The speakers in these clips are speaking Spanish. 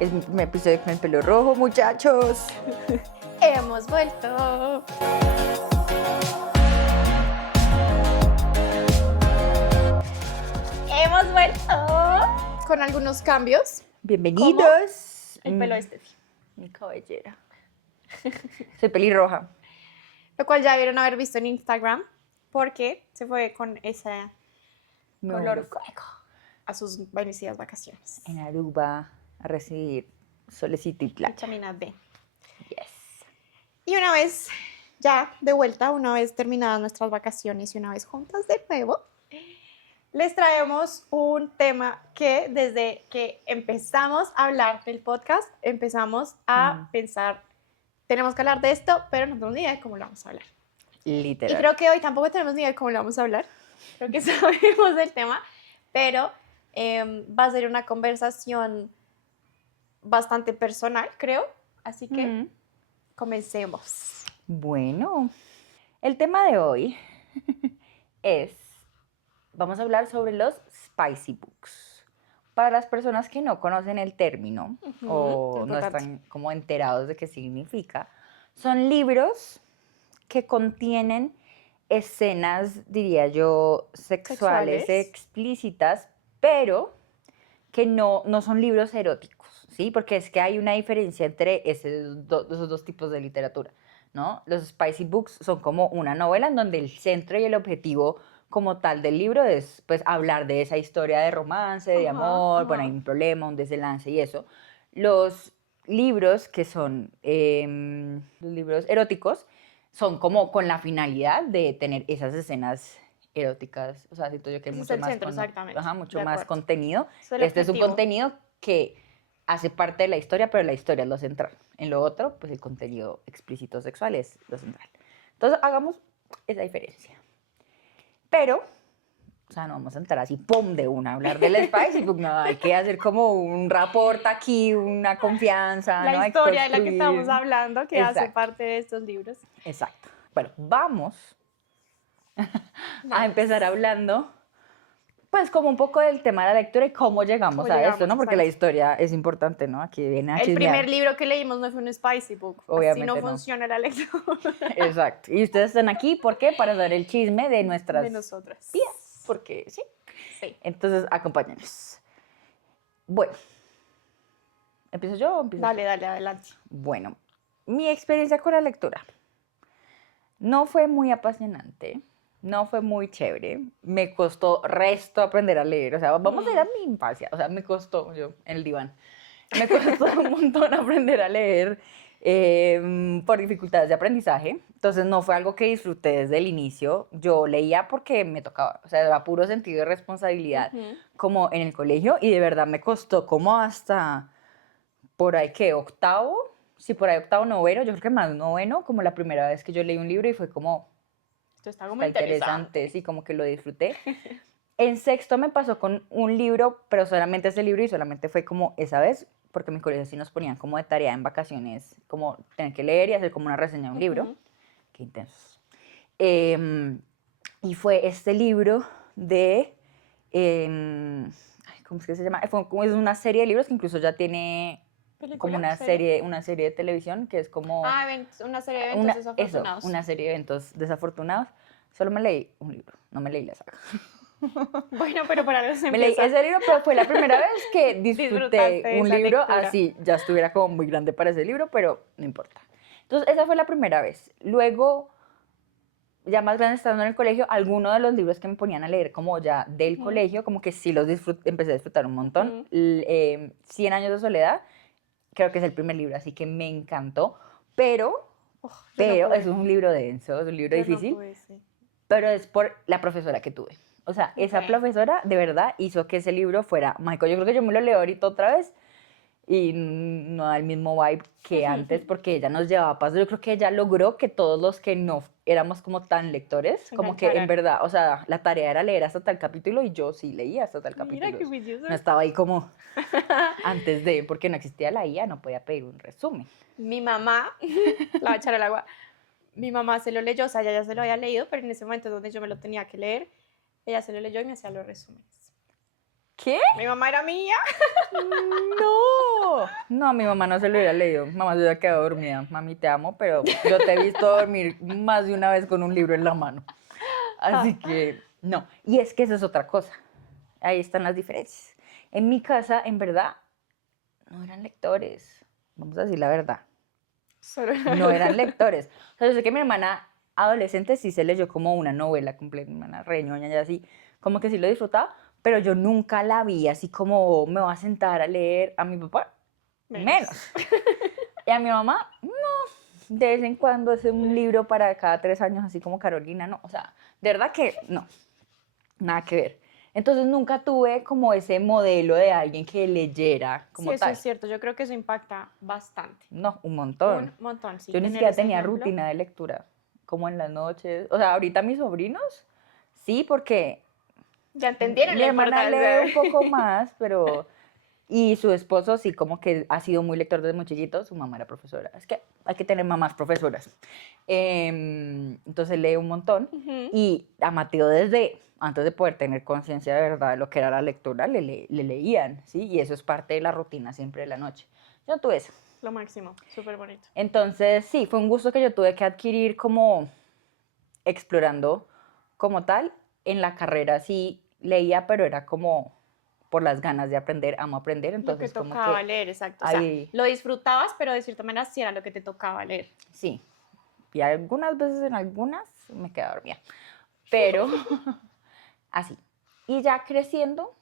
Es mi primer episodio con el pelo rojo, muchachos. Hemos vuelto. Hemos vuelto. Con algunos cambios. Bienvenidos. El pelo de Steffi. Mi cabellera. Soy pelirroja. Lo cual ya debieron haber visto en Instagram. Porque se fue con ese color fuego a sus bendecidas vacaciones. En Aruba a recibir solecito y playa. Vitamina D. Yes. Y una vez ya de vuelta, una vez terminadas nuestras vacaciones y una vez juntas de nuevo, les traemos un tema que desde que empezamos a hablar del podcast, empezamos a pensar, tenemos que hablar de esto, pero no tenemos ni idea de cómo lo vamos a hablar. Literal. Y creo que hoy tampoco tenemos ni idea de cómo lo vamos a hablar. Creo que sabemos del tema, pero va a ser una conversación bastante personal, creo. Así que comencemos. Bueno, el tema de hoy es, vamos a hablar sobre los spicy books. Para las personas que no conocen el término o no están como enterados de qué significa, son libros que contienen escenas, diría yo, sexuales explícitas, pero que no son libros eróticos, ¿sí? Porque es que hay una diferencia entre esos dos tipos de literatura, ¿no? Los spicy books son como una novela en donde el centro y el objetivo como tal del libro es, pues, hablar de esa historia de romance, de amor, bueno, hay un problema, un desenlace y eso. Los libros que son los libros eróticos son como con la finalidad de tener esas escenas eróticas, o sea, siento yo que hay mucho más, mucho más contenido. Este es un contenido que hace parte de la historia, pero la historia es lo central. En lo otro, pues el contenido explícito sexual es lo central. Entonces, hagamos esa diferencia. Pero, o sea, no vamos a entrar así, ¡pum!, de una, hablar del spicy book, no, hay que hacer como un rapport aquí, una confianza. La ¿no? historia de la que estamos hablando, que hace parte de estos libros. Exacto. Bueno, vamos a empezar hablando, pues, como un poco del tema de la lectura y cómo llegamos a esto, ¿no? Porque la historia es importante, ¿no? Aquí viene a El chismear. primer libro que leímos no fue un spicy book. Obviamente así no funciona la lectura. Exacto. Y ustedes están aquí, ¿por qué? Para dar el chisme de nuestras de nosotras. vidas. Porque sí. Entonces, acompáñenos. Bueno. ¿Empiezo yo o empiezo Dale, adelante. Bueno, mi experiencia con la lectura no fue muy apasionante, no fue muy chévere, me costó resto aprender a leer, o sea, vamos a ir a mi infancia, o sea, me costó, yo en el diván, me costó un montón aprender a leer por dificultades de aprendizaje, entonces no fue algo que disfruté desde el inicio, yo leía porque me tocaba, o sea, era puro sentido de responsabilidad como en el colegio y de verdad me costó como hasta por ahí que octavo, sí, por ahí octavo, noveno, yo creo que más noveno, como la primera vez que yo leí un libro y fue como, esto está como interesante, sí, como que lo disfruté. En sexto me pasó con un libro, pero solamente ese libro y solamente fue como esa vez, porque en mi colegio sí nos ponían como de tarea en vacaciones, como tener que leer y hacer como una reseña de un libro. Qué intensos. Y fue este libro de, ¿cómo es que se llama? Es una serie de libros que incluso ya tiene como una serie de televisión que es como... una serie de eventos desafortunados. Eso, una serie de eventos desafortunados. Solo me leí un libro, no me leí la saga. Bueno, pero para eso me leí ese libro, pero fue la primera vez que disfruté un libro lectura. Así, ya estuviera como muy grande para ese libro, pero no importa. Entonces, esa fue la primera vez. Luego, ya más grande estando en el colegio, algunos de los libros que me ponían a leer como ya del colegio, como que sí los empecé a disfrutar un montón. 100 años de soledad, creo que es el primer libro, así que me encantó, pero es un libro denso, es un libro difícil, pero es por la profesora que tuve. O sea, esa profesora de verdad hizo que ese libro fuera mágico. Yo creo que yo me lo leo ahorita otra vez y no da el mismo vibe que antes porque ella nos llevaba paso. Yo creo que ella logró que todos los que no éramos como tan lectores, como que en verdad, o sea, la tarea era leer hasta tal capítulo y yo sí leía hasta tal capítulo. Mira qué juiciosa. No estaba ahí como antes de, porque no existía la IA, no podía pedir un resumen. Mi mamá, la voy a echar al agua, mi mamá se lo leyó, o sea, ella ya se lo había leído, pero en ese momento donde yo me lo tenía que leer, ella se lo leyó y me hacía los resúmenes. ¿Qué? Mi mamá era mía. No, mi mamá no se lo hubiera leído. Mamá se hubiera quedado dormida. Mami, te amo, pero yo te he visto dormir más de una vez con un libro en la mano. Así que, no. Y es que eso es otra cosa. Ahí están las diferencias. En mi casa, en verdad, no eran lectores. Vamos a decir la verdad. Solo No eran lectores. O sea, yo sé que mi hermana adolescente sí se leyó como una novela completa, mi hermana reñoña y así, como que sí lo disfrutaba, pero yo nunca la vi así como me voy a sentar a leer. A mi papá, menos. Y a mi mamá, no. De vez en cuando hace un libro para cada 3 años, así como Carolina, no. O sea, de verdad que no, nada que ver. Entonces nunca tuve como ese modelo de alguien que leyera Sí, como eso tal. es cierto. Yo creo que eso impacta bastante. No, un montón. Un montón, sí. Yo ni Tener siquiera ese tenía ejemplo. rutina de lectura, como en las noches. O sea, ahorita mis sobrinos, sí, porque Ya entendieron mi la hermana importancia. lee un poco más, pero... Y su esposo sí, como que ha sido muy lector desde muy chiquito. Su mamá era profesora. Es que hay que tener mamás profesoras. Entonces lee un montón. Ujú. Y a Mateo desde antes de poder tener conciencia de verdad de lo que era la lectura, le leían, ¿sí? Y eso es parte de la rutina siempre de la noche. Yo no tuve eso. Lo máximo. Súper bonito. Entonces, sí, fue un gusto que yo tuve que adquirir como explorando como tal. En la carrera sí leía, pero era como por las ganas de aprender, amo aprender, Lo que entonces como tocaba que leer, exacto. O sea, ahí, lo disfrutabas, pero de cierta manera sí era lo que te tocaba leer. sí, y algunas veces en algunas me quedaba dormida, pero así. Y ya creciendo,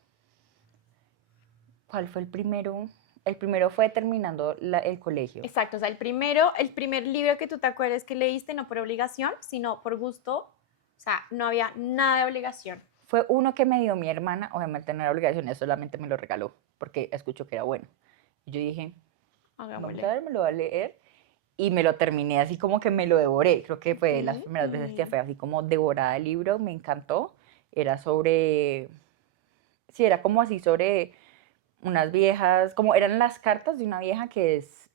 ¿cuál fue el primero? El primero fue terminando el colegio. Exacto. O sea, el primer libro que tú te acuerdas que leíste, no por obligación, sino por gusto. O sea, no había nada de obligación. Fue uno que me dio mi hermana, obviamente no era obligación, ella solamente me lo regaló, porque escuchó que era bueno. Y yo dije, vamos a Hagámosle. ver, me lo voy a leer. Y me lo terminé así como que me lo devoré. Creo que fue las primeras veces que Mm. fue así como devorada el libro, me encantó. Era sobre, sí, era como así sobre unas viejas, como eran las cartas de una vieja que es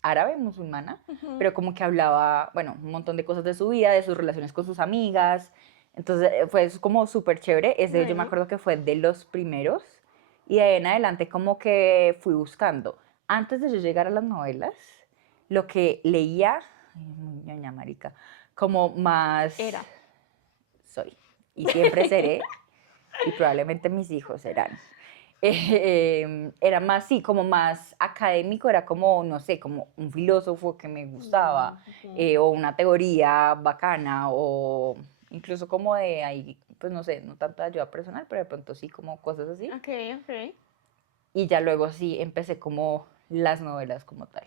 árabe, musulmana, Ujú. pero como que hablaba, bueno, un montón de cosas de su vida, de sus relaciones con sus amigas. Entonces fue como súper chévere. Ese yo me Bueno. acuerdo que fue de los primeros. Y de ahí en adelante como que fui buscando. Antes de yo llegar a las novelas, lo que leía, ay, muy ñoña marica, como más Era. soy. Y siempre seré, y probablemente mis hijos serán. Era más, sí, como más académico, era como, no sé, como un filósofo que me gustaba, Ujú. o una teoría bacana, o incluso como de ahí, pues no sé, no tanta ayuda personal, pero de pronto sí, como cosas así. Ok, ok. Y ya luego sí empecé como las novelas como tal.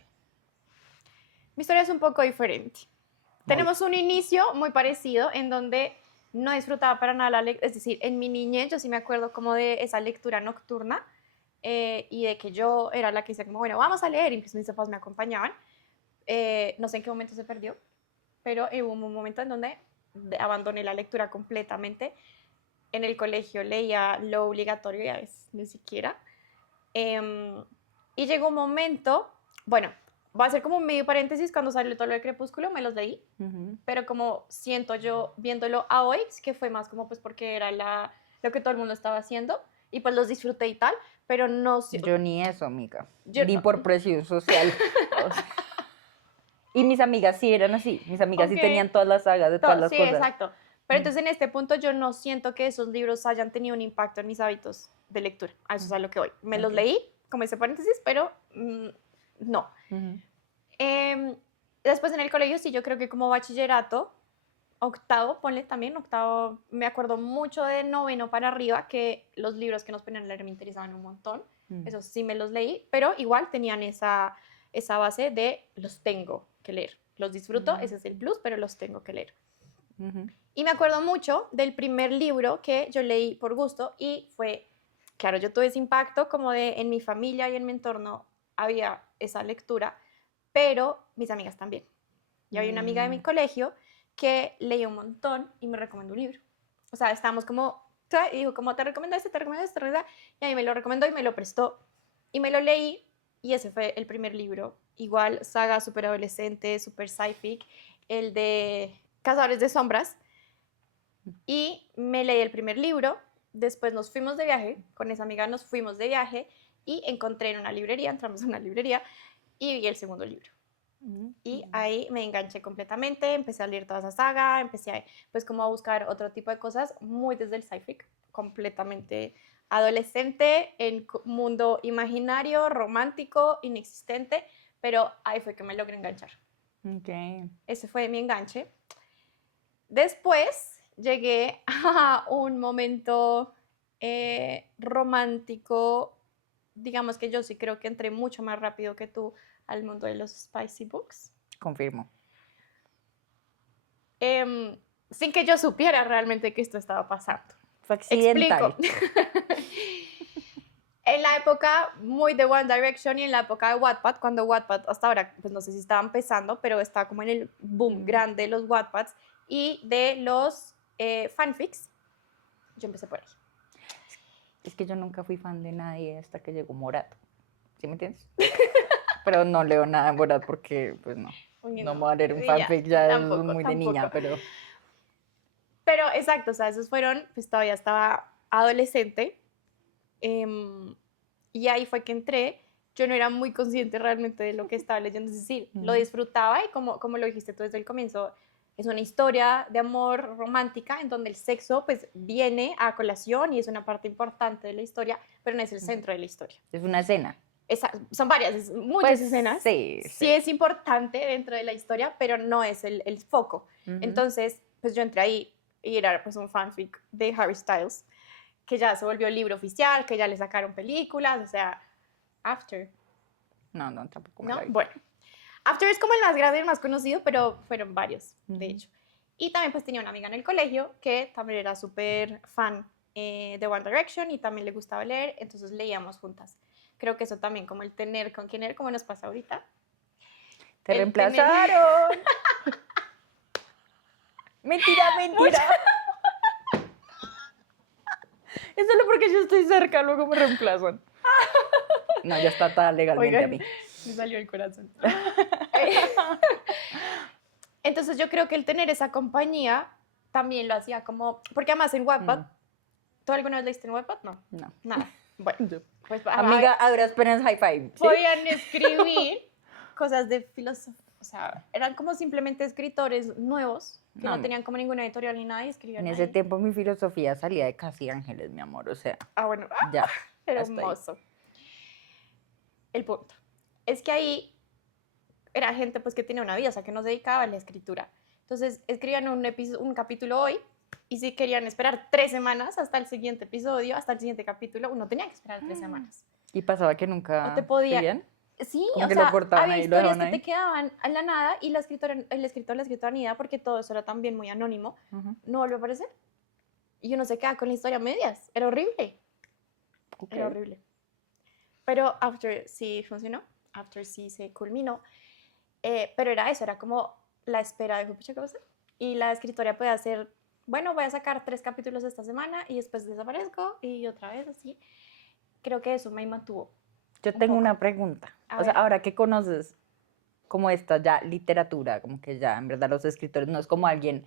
Mi historia es un poco diferente. Muy. Tenemos un inicio muy parecido en donde no disfrutaba para nada la lectura, es decir, en mi niñez yo sí me acuerdo como de esa lectura nocturna y de que yo era la que decía como, bueno, vamos a leer, y pues mis papás me acompañaban. No sé en qué momento se perdió, pero hubo un momento en donde abandoné la lectura completamente. En el colegio leía lo obligatorio y a veces ni siquiera. Em, y llegó un momento, bueno, va a ser como un medio paréntesis, cuando salió todo lo de Crepúsculo, me los leí, Ujú. pero como siento yo viéndolo a hoy, es que fue más como pues porque era lo que todo el mundo estaba haciendo y pues los disfruté y tal, pero no, Yo ni eso, amiga, yo, ni por presión social. O sea, y mis amigas sí eran así, mis amigas sí ok, tenían todas las sagas de todas las sí, cosas. exacto, pero entonces en este punto yo no siento que esos libros hayan tenido un impacto en mis hábitos de lectura, a eso es a lo que voy, me los Ok. leí, como ese paréntesis, pero no. Ujú. Em, Después en el colegio, sí, yo creo que como bachillerato, octavo, ponle también, octavo, me acuerdo mucho de noveno para arriba, que los libros que nos ponían a leer me interesaban un montón. Mm. Esos sí me los leí, pero igual tenían esa base de los tengo que leer. Los disfruto, ese es el plus, pero los tengo que leer. Ujú. Y me acuerdo mucho del primer libro que yo leí por gusto y fue, claro, yo tuve ese impacto como de en mi familia y en mi entorno había esa lectura, pero mis amigas también. Y había una amiga de mi Mm. colegio que leía un montón y me recomendó un libro. O sea, estábamos como, y dijo, como te recomiendo este, te recomiendo este, y a mí me lo recomendó y me lo prestó. Y me lo leí y ese fue el primer libro. Igual, saga super adolescente, super sci-fic, el de Cazadores de Sombras. Y me leí el primer libro, después nos fuimos de viaje, con esa amiga nos fuimos de viaje y encontré en una librería, entramos a una librería y vi el segundo libro. Y ahí me enganché completamente, empecé a leer toda esa saga, empecé a, pues como a buscar otro tipo de cosas, muy desde el sci-fic, completamente adolescente, en mundo imaginario, romántico, inexistente, pero ahí fue que me logré enganchar. Okay. Ese fue mi enganche. Después llegué a un momento romántico, digamos que yo sí creo que entré mucho más rápido que tú al mundo de los spicy books. Confirmo. Sin que yo supiera realmente que esto estaba pasando. Fue accidental. Explico. En la época muy de One Direction y en la época de Wattpad, cuando Wattpad hasta ahora, pues no sé si estaba empezando, pero está como en el boom grande de los Wattpads y de los fanfics, yo empecé por ahí. Es que yo nunca fui fan de nadie hasta que llegó Morat. ¿Sí me entiendes? Pero no leo nada de Morat porque, pues no. Uy, No me voy a leer un fanfic, ya es muy de niña, pero... Pero exacto, o sea, esos fueron, pues todavía estaba adolescente. Y ahí fue que entré. Yo no era muy consciente realmente de lo que estaba leyendo, es decir, lo disfrutaba y como lo dijiste tú desde el comienzo, es una historia de amor romántica en donde el sexo pues viene a colación y es una parte importante de la historia, pero no es el centro de la historia. Es una escena. Son varias, muchas Pues, escenas. Sí, Sí es importante dentro de la historia, pero no es el foco. Entonces, pues yo entré ahí y era pues un fanfic de Harry Styles, que ya se volvió el libro oficial, que ya le sacaron películas, o sea, After. No, tampoco me ¿No? la vi. Bueno, After es como el más grande, el más conocido, pero fueron varios, de hecho. Y también pues tenía una amiga en el colegio que también era súper fan de One Direction y también le gustaba leer, entonces leíamos juntas. Creo que eso también, como el tener con quién leer, como nos pasa ahorita. ¡Te reemplazaron! Mentira. Es solo porque yo estoy cerca, luego me reemplazan. No, ya está atada legalmente. Oigan, a mí. Me salió el corazón. Entonces yo creo que el tener esa compañía también lo hacía como, porque además en Wattpad, ¿tú alguna vez leíste en Wattpad? No. Nada. Bueno, pues amiga, a duras penas high five. ¿sí? Podían escribir cosas de filosofía, o sea, eran como simplemente escritores nuevos que no tenían como ninguna editorial ni nada y escribían en ese tiempo mi filosofía salía de Casi Ángeles, mi amor, o sea. Bueno. Ya. Hermoso. El punto es que ahí era gente pues que tenía una vida, o sea, que no se dedicaba a la escritura. Entonces escribían un capítulo hoy y si querían esperar 3 semanas hasta el siguiente episodio, hasta el siguiente capítulo, uno tenía que esperar 3 semanas. ¿Y pasaba que nunca no te podía? ¿Seguían? Sí, como o que sea, lo cortaban había ahí, lo historias que dejaban ahí. te quedaban a la nada y el escritor, la escritora ni idea, porque todo eso era también muy anónimo, no volvió a aparecer. Y uno se queda con la historia a medias. Era horrible. Okay. Era horrible. Pero After sí funcionó. After sí se culminó. Pero era eso, era como la espera de pucha, ¿qué va a hacer? Y la escritora puede hacer, bueno, voy a sacar 3 capítulos esta semana y después desaparezco y otra vez así. Creo que eso me mantuvo. Yo tengo una pregunta. O sea, ahora que conoces como esta ya literatura, como que ya en verdad los escritores no es como alguien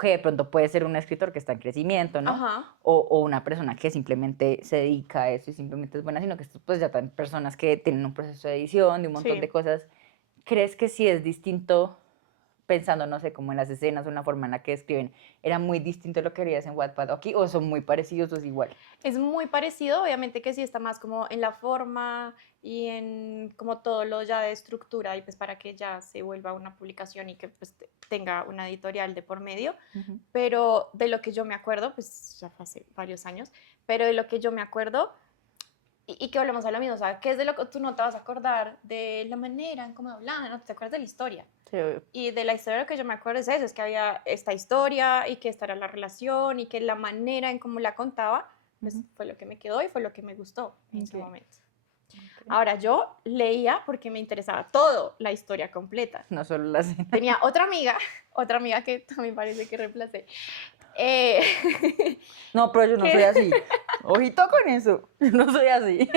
que de pronto puede ser un escritor que está en crecimiento, ¿no? O una persona que simplemente se dedica a eso y simplemente es buena, sino que esto pues ya están personas que tienen un proceso de edición, de un montón de cosas. ¿Crees que sí es distinto, pensando, no sé, como en las escenas o en la forma en la que escriben, era muy distinto lo que harías en Wattpad aquí o son muy parecidos o es igual? Es muy parecido, obviamente que sí está más como en la forma y en como todo lo ya de estructura y pues para que ya se vuelva una publicación y que pues tenga una editorial de por medio, pero de lo que yo me acuerdo, pues ya fue hace varios años, pero de lo que yo me acuerdo y que volvemos a lo mismo, o sea, ¿qué es de lo que tú no te vas a acordar de la manera en cómo hablaban? No te acuerdas de la historia. Sí. Y de la historia lo que yo me acuerdo es eso, es que había esta historia y que esta era la relación y que la manera en cómo la contaba, pues fue lo que me quedó y fue lo que me gustó en ese momento. Ahora, yo leía porque me interesaba todo, la historia completa. No solo la escena. Tenía otra amiga que también parece que reemplacé. No, pero yo no soy así. Ojito con eso. Yo no soy así.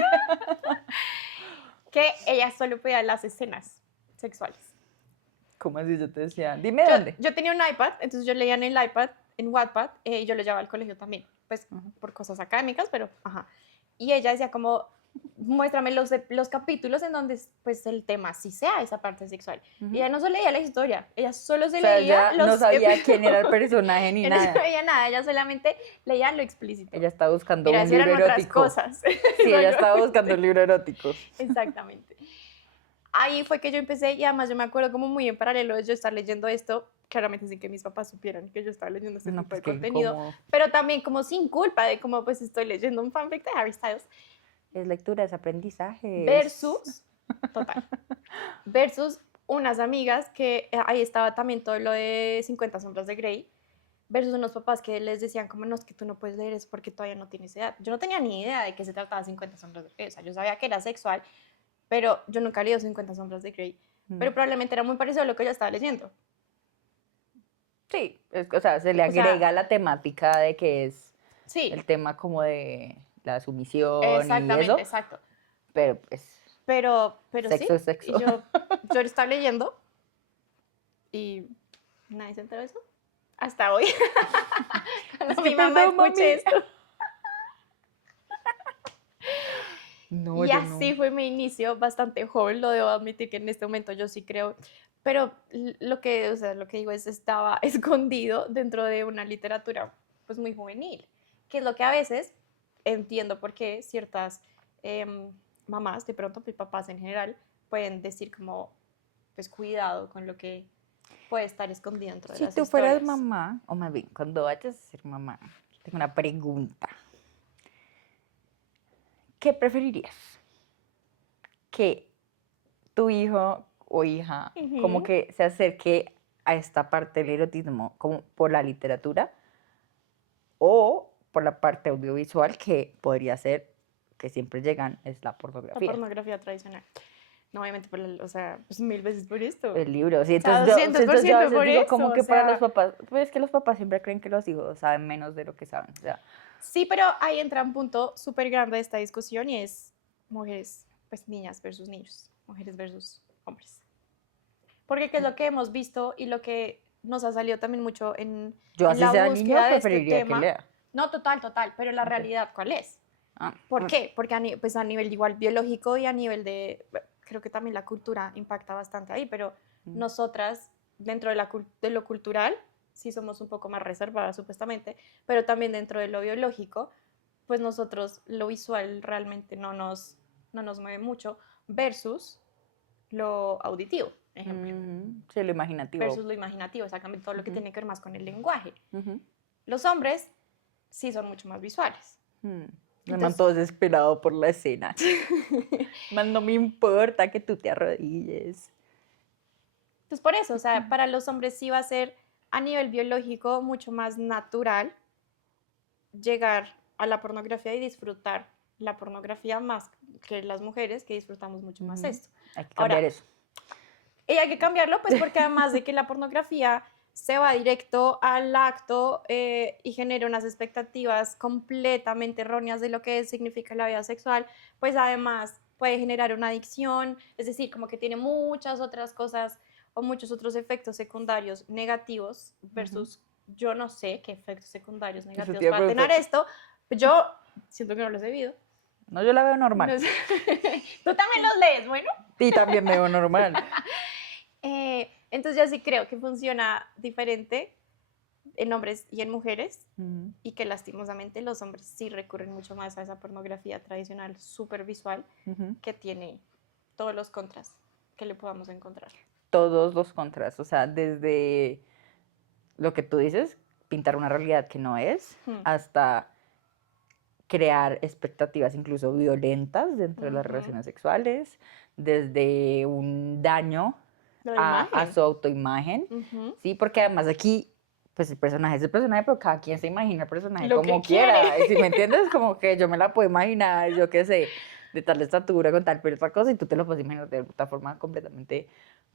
Que ella solo podía las escenas sexuales. ¿Cómo así? Yo te decía, dime dónde. Yo tenía un iPad, entonces yo leía en el iPad, en Wattpad, y yo lo llevaba al colegio también, pues por cosas académicas, pero ajá. Y ella decía como, muéstrame los capítulos en donde pues el tema sí sea esa parte sexual. Ujú. Y ella no solo leía la historia, ella solo se O sea, leía ella no los sabía quién era el episodios. personaje ni Ella no nada. sabía nada, ella solamente leía lo explícito. Ella estaba buscando Mira, un eso libro eran otras erótico. cosas. Sí, ella estaba buscando un libro erótico. Exactamente. Ahí fue que yo empecé y además yo me acuerdo como muy en paralelo de yo estar leyendo esto, claramente sin que mis papás supieran que yo estaba leyendo este No, tipo pues de que contenido, como pero también como sin culpa de cómo pues estoy leyendo un fanfic de Harry Styles es lectura, es aprendizaje. versus, total, versus unas amigas que ahí estaba también todo lo de 50 sombras de Grey, versus unos papás que les decían como, no, es que tú no puedes leer eso porque todavía no tienes edad. Yo no tenía ni idea de qué se trataba 50 sombras de Grey, o sea, yo sabía que era sexual, pero yo nunca he leído 50 sombras de Grey, pero probablemente era muy parecido a lo que yo estaba leyendo. Sí, o sea, se le O sea, agrega la temática de que es sí, el tema como de la sumisión y exactamente, eso, exacto. pero pues Pero sí, sexo es sexo. y yo estaba leyendo y nadie se enteró de eso. Hasta hoy, cuando Es que mi mamá perdón, mami. escuche esto. No, Y yo no. así fue mi inicio, bastante joven, lo debo admitir que en este momento yo sí creo, pero lo que, o sea, lo que digo es, estaba escondido dentro de una literatura pues muy juvenil, que es lo que a veces entiendo por qué ciertas mamás, de pronto, pues papás en general, pueden decir como, pues cuidado con lo que puede estar escondido dentro de Si las tú fueras historias. mamá, o más bien, cuando vayas a ser mamá, tengo una pregunta. ¿Qué preferirías? ¿Que tu hijo o hija como Ujú. que se acerque a esta parte del erotismo como por la literatura o por la parte audiovisual que podría ser que siempre llegan es la La pornografía? pornografía tradicional. No, obviamente, o sea, pues mil veces por esto. El libro, sí, O sea, entonces yo a 200% veces por digo eso, como o que para los sea, papás, pues es que los papás siempre creen que los hijos saben menos de lo que saben, o sea, sí, pero ahí entra un punto súper grande de esta discusión y es mujeres, pues niñas versus niños, mujeres versus hombres. Porque qué es lo que hemos visto y lo que nos ha salido también mucho yo en así la sea niño búsqueda de este preferiría que tema. lea. No, total, total, pero la Ok. realidad, ¿cuál es? Ah, ¿Por qué? Porque pues a nivel igual biológico y a nivel de, creo que también la cultura impacta bastante ahí, pero mm, nosotras, dentro de, de lo cultural, sí somos un poco más reservadas supuestamente, pero también dentro de lo biológico, pues nosotros lo visual realmente no nos mueve mucho versus lo auditivo, ejemplo, sí, lo imaginativo. versus lo imaginativo, exactamente todo lo que Ujú, tiene que ver más con el lenguaje. ujú, Los hombres sí son mucho más visuales. mm. El man Entonces, todo desesperado por la escena. Man, no me importa que tú te arrodilles. Pues por eso, o sea, para los hombres sí va a ser a nivel biológico mucho más natural llegar a la pornografía y disfrutar la pornografía más que las mujeres, que disfrutamos mucho más Ujú. esto. Hay que cambiar Ahora, eso. y hay que cambiarlo, pues porque además de que la pornografía se va directo al acto y genera unas expectativas completamente erróneas de lo que significa la vida sexual, pues además puede generar una adicción, es decir, como que tiene muchas otras cosas o muchos otros efectos secundarios negativos Ujú. versus yo no sé qué efectos secundarios Eso negativos te iba a pueda tener preguntar. esto. Yo siento que no los he vivido. No, yo la veo normal. No sé. Tú también los lees, bueno. Y también me veo normal. Entonces yo sí creo que funciona diferente en hombres y en mujeres Ujú, y que lastimosamente los hombres sí recurren mucho más a esa pornografía tradicional súper visual ujú. que tiene todos los contras que le podamos encontrar. Todos los contras, o sea, desde lo que tú dices, pintar una realidad que no es, Hmm. hasta crear expectativas incluso violentas dentro de las Ujú. relaciones sexuales, desde un daño La a imagen. su autoimagen, Ujú. ¿sí? Porque además aquí, pues el personaje es el personaje, pero cada quien se imagina el personaje Lo que como quiere. quiera, y si me entiendes, como que yo me la puedo imaginar, yo qué sé, de tal estatura, con tal, pero otra cosa, y tú te lo puedes imaginar de otra forma completamente,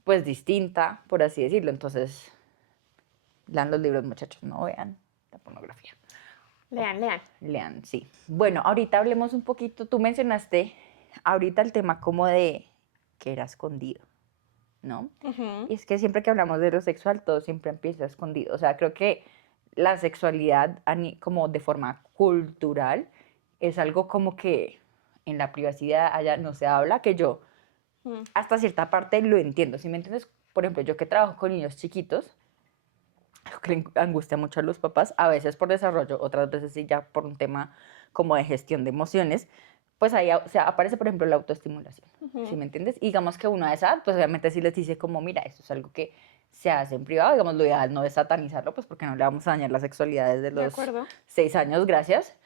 pues distinta, por así decirlo, entonces, lean los libros, muchachos, no vean la pornografía. Lean, lean. Lean, sí. Bueno, ahorita hablemos un poquito, tú mencionaste ahorita el tema como de que era escondido, ¿no? Ujú. Y es que siempre que hablamos de lo sexual, todo siempre empieza escondido. O sea, creo que la sexualidad como de forma cultural es algo como que en la privacidad allá no se habla, que yo Mm. hasta cierta parte lo entiendo, ¿sí me entiendes? Por ejemplo, yo que trabajo con niños chiquitos, lo que le angustia mucho a los papás, a veces por desarrollo, otras veces sí ya por un tema como de gestión de emociones, pues ahí o sea, aparece, por ejemplo, la autoestimulación, ¿sí Ujú. me entiendes? Y digamos que uno a esa edad, pues obviamente sí les dice como, mira, esto es algo que se hace en privado, digamos, lo ideal no es satanizarlo, pues porque no le vamos a dañar la sexualidad desde De los acuerdo. 6 años, gracias.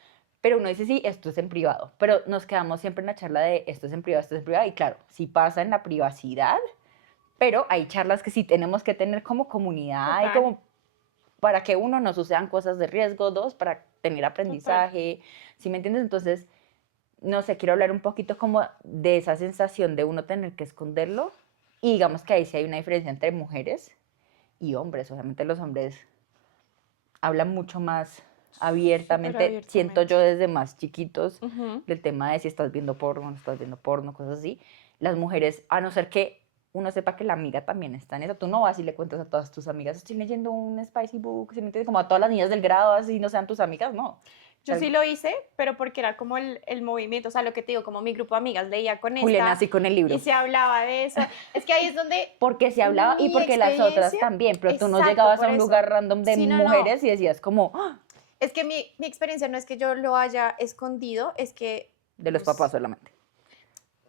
Pero uno dice, sí, esto es en privado. Pero nos quedamos siempre en la charla de esto es en privado, esto es en privado. Y claro, sí pasa en la privacidad, pero hay charlas que sí tenemos que tener como comunidad y Total, como para que uno no sucedan cosas de riesgo, dos, para tener total. aprendizaje, ¿sí me entiendes? Entonces, no sé, quiero hablar un poquito como de esa sensación de uno tener que esconderlo y digamos que ahí sí hay una diferencia entre mujeres y hombres. Obviamente los hombres hablan mucho más Súper abiertamente, siento abiertamente. yo desde más chiquitos, Ujú. del tema de si estás viendo porno, no estás viendo porno, cosas así. Las mujeres, a no ser que uno sepa que la amiga también está en eso, tú no vas y le cuentas a todas tus amigas, estoy leyendo un spicy book, ¿sí me entiendes? Como a todas las niñas del grado, así no sean tus amigas, no. O Yo sea, sí lo hice, pero porque era como el movimiento, o sea, lo que te digo, como mi grupo de amigas leía con Juliana esta así con el y libro. se hablaba de eso. Es que ahí es donde Porque se hablaba y mi porque las otras experiencia, también, pero tú no exacto, llegabas a por un eso. lugar random de Sí, no, no. mujeres y decías como "Ah", Es que mi experiencia no es que yo lo haya escondido, es que de los papás pues, solamente.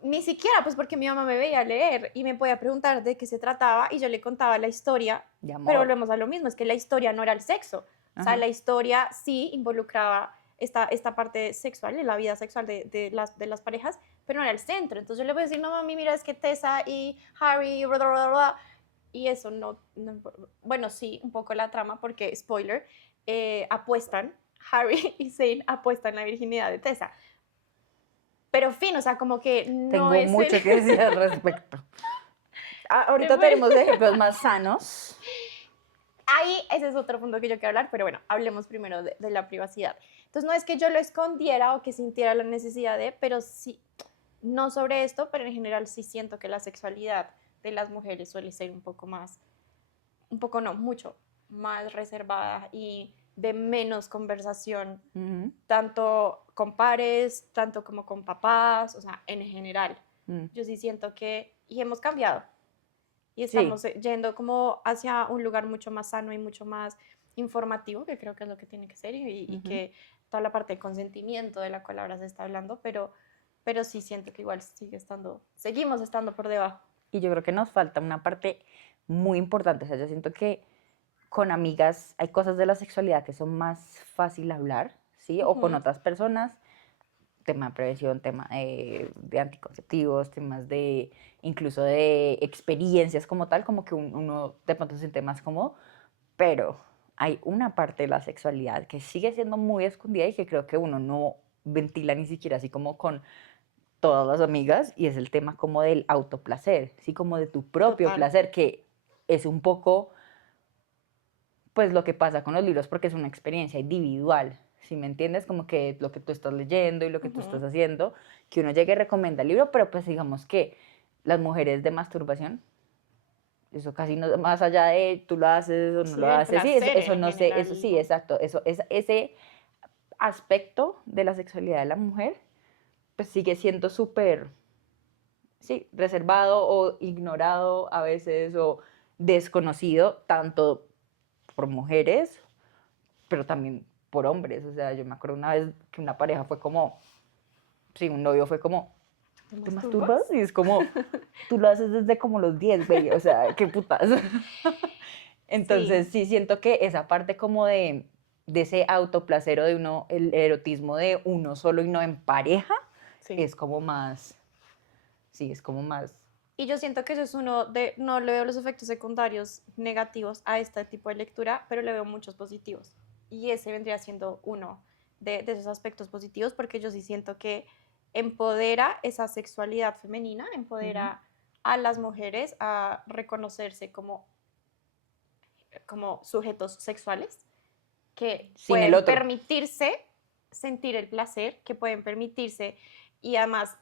ni siquiera, pues porque mi mamá me veía leer y me podía preguntar de qué se trataba y yo le contaba la historia, De pero amor. volvemos a lo mismo, es que la historia no era el sexo, o sea, Ajá. la historia sí involucraba esta parte sexual, de la vida sexual de las parejas, pero no era el centro. Entonces yo le voy a decir, no, mami, mira, es que Tessa y Harry, bla, bla, bla, bla, y eso no, bueno, sí, un poco la trama, porque, spoiler, apuestan, Harry y Zane apuestan la virginidad de Tessa. Pero fin, o sea, como que no Tengo es el... mucho que decir al respecto. Ah, ahorita Después, tenemos ejemplos más sanos. ahí ese es otro punto que yo quiero hablar, pero bueno, hablemos primero de la privacidad. Entonces, no es que yo lo escondiera o que sintiera la necesidad de, pero sí, no sobre esto, pero en general sí siento que la sexualidad de las mujeres suele ser un poco más, un poco no, mucho más reservada y de menos conversación, Ujú, tanto con pares, tanto como con papás, o sea, en general. mm. Yo sí siento que, y hemos cambiado, y Sí, estamos yendo como hacia un lugar mucho más sano y mucho más informativo, que creo que es lo que tiene que ser, y ujú. que toda la parte de consentimiento de la cual ahora se está hablando, pero sí siento que igual seguimos estando por debajo. Y yo creo que nos falta una parte muy importante. O sea, yo siento que con amigas hay cosas de la sexualidad que son más fácil hablar, ¿sí? O con Ujú. otras personas, tema de prevención, tema de anticonceptivos, temas de incluso de experiencias como tal, como que uno de pronto se siente más cómodo, pero hay una parte de la sexualidad que sigue siendo muy escondida y que creo que uno no ventila ni siquiera así como con todas las amigas y es el tema como del autoplacer, ¿sí? Como de tu propio Total. placer, que es un poco pues lo que pasa con los libros porque es una experiencia individual, ¿sí me entiendes? Como que lo que tú estás leyendo y lo que tú estás Ujú. haciendo, que uno llegue y recomienda el libro, pero pues digamos que las mujeres de masturbación, eso casi no, más allá de tú lo haces o no Sí, lo el haces, sí, placer eso en no sé, eso general, sí, ¿no? exacto, eso, ese aspecto de la sexualidad de la mujer, pues sigue siendo súper, sí, reservado o ignorado a veces o desconocido, tanto por mujeres pero también por hombres. O sea, yo me acuerdo una vez que una pareja fue como, sí, un novio fue como, ¿Te ¿te masturbas? masturbas? Y es como, tú lo haces desde como los 10 güey, o sea, qué putas. Sí, Entonces, sí siento que esa parte como de ese autoplacero de uno, el erotismo de uno solo y no en pareja, sí. es como más, sí, es como más, Y yo siento que eso es uno de, no le veo los efectos secundarios negativos a este tipo de lectura, pero le veo muchos positivos. Y ese vendría siendo uno de esos aspectos positivos, porque yo sí siento que empodera esa sexualidad femenina, ujú, empodera a las mujeres a reconocerse como sujetos sexuales que sin el pueden otro. permitirse sentir el placer, que pueden permitirse, y además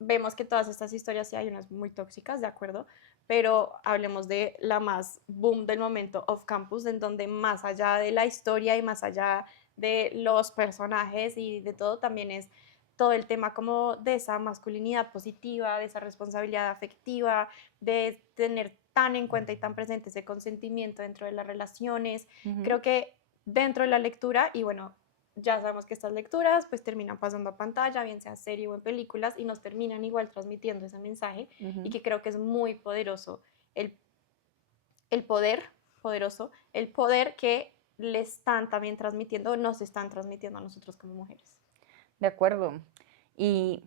vemos que todas estas historias sí hay unas muy tóxicas, de acuerdo, pero hablemos de la más boom del momento, Off Campus, en donde más allá de la historia y más allá de los personajes y de todo, también es todo el tema como de esa masculinidad positiva, de esa responsabilidad afectiva, de tener tan en cuenta y tan presente ese consentimiento dentro de las relaciones. Creo que dentro de la lectura, y bueno, ya sabemos que estas lecturas pues terminan pasando a pantalla, bien sea serie o en películas, y nos terminan igual transmitiendo ese mensaje, y que creo que es muy poderoso el poder, el poder que le están también transmitiendo, nos están transmitiendo a nosotros como mujeres. De acuerdo. Y,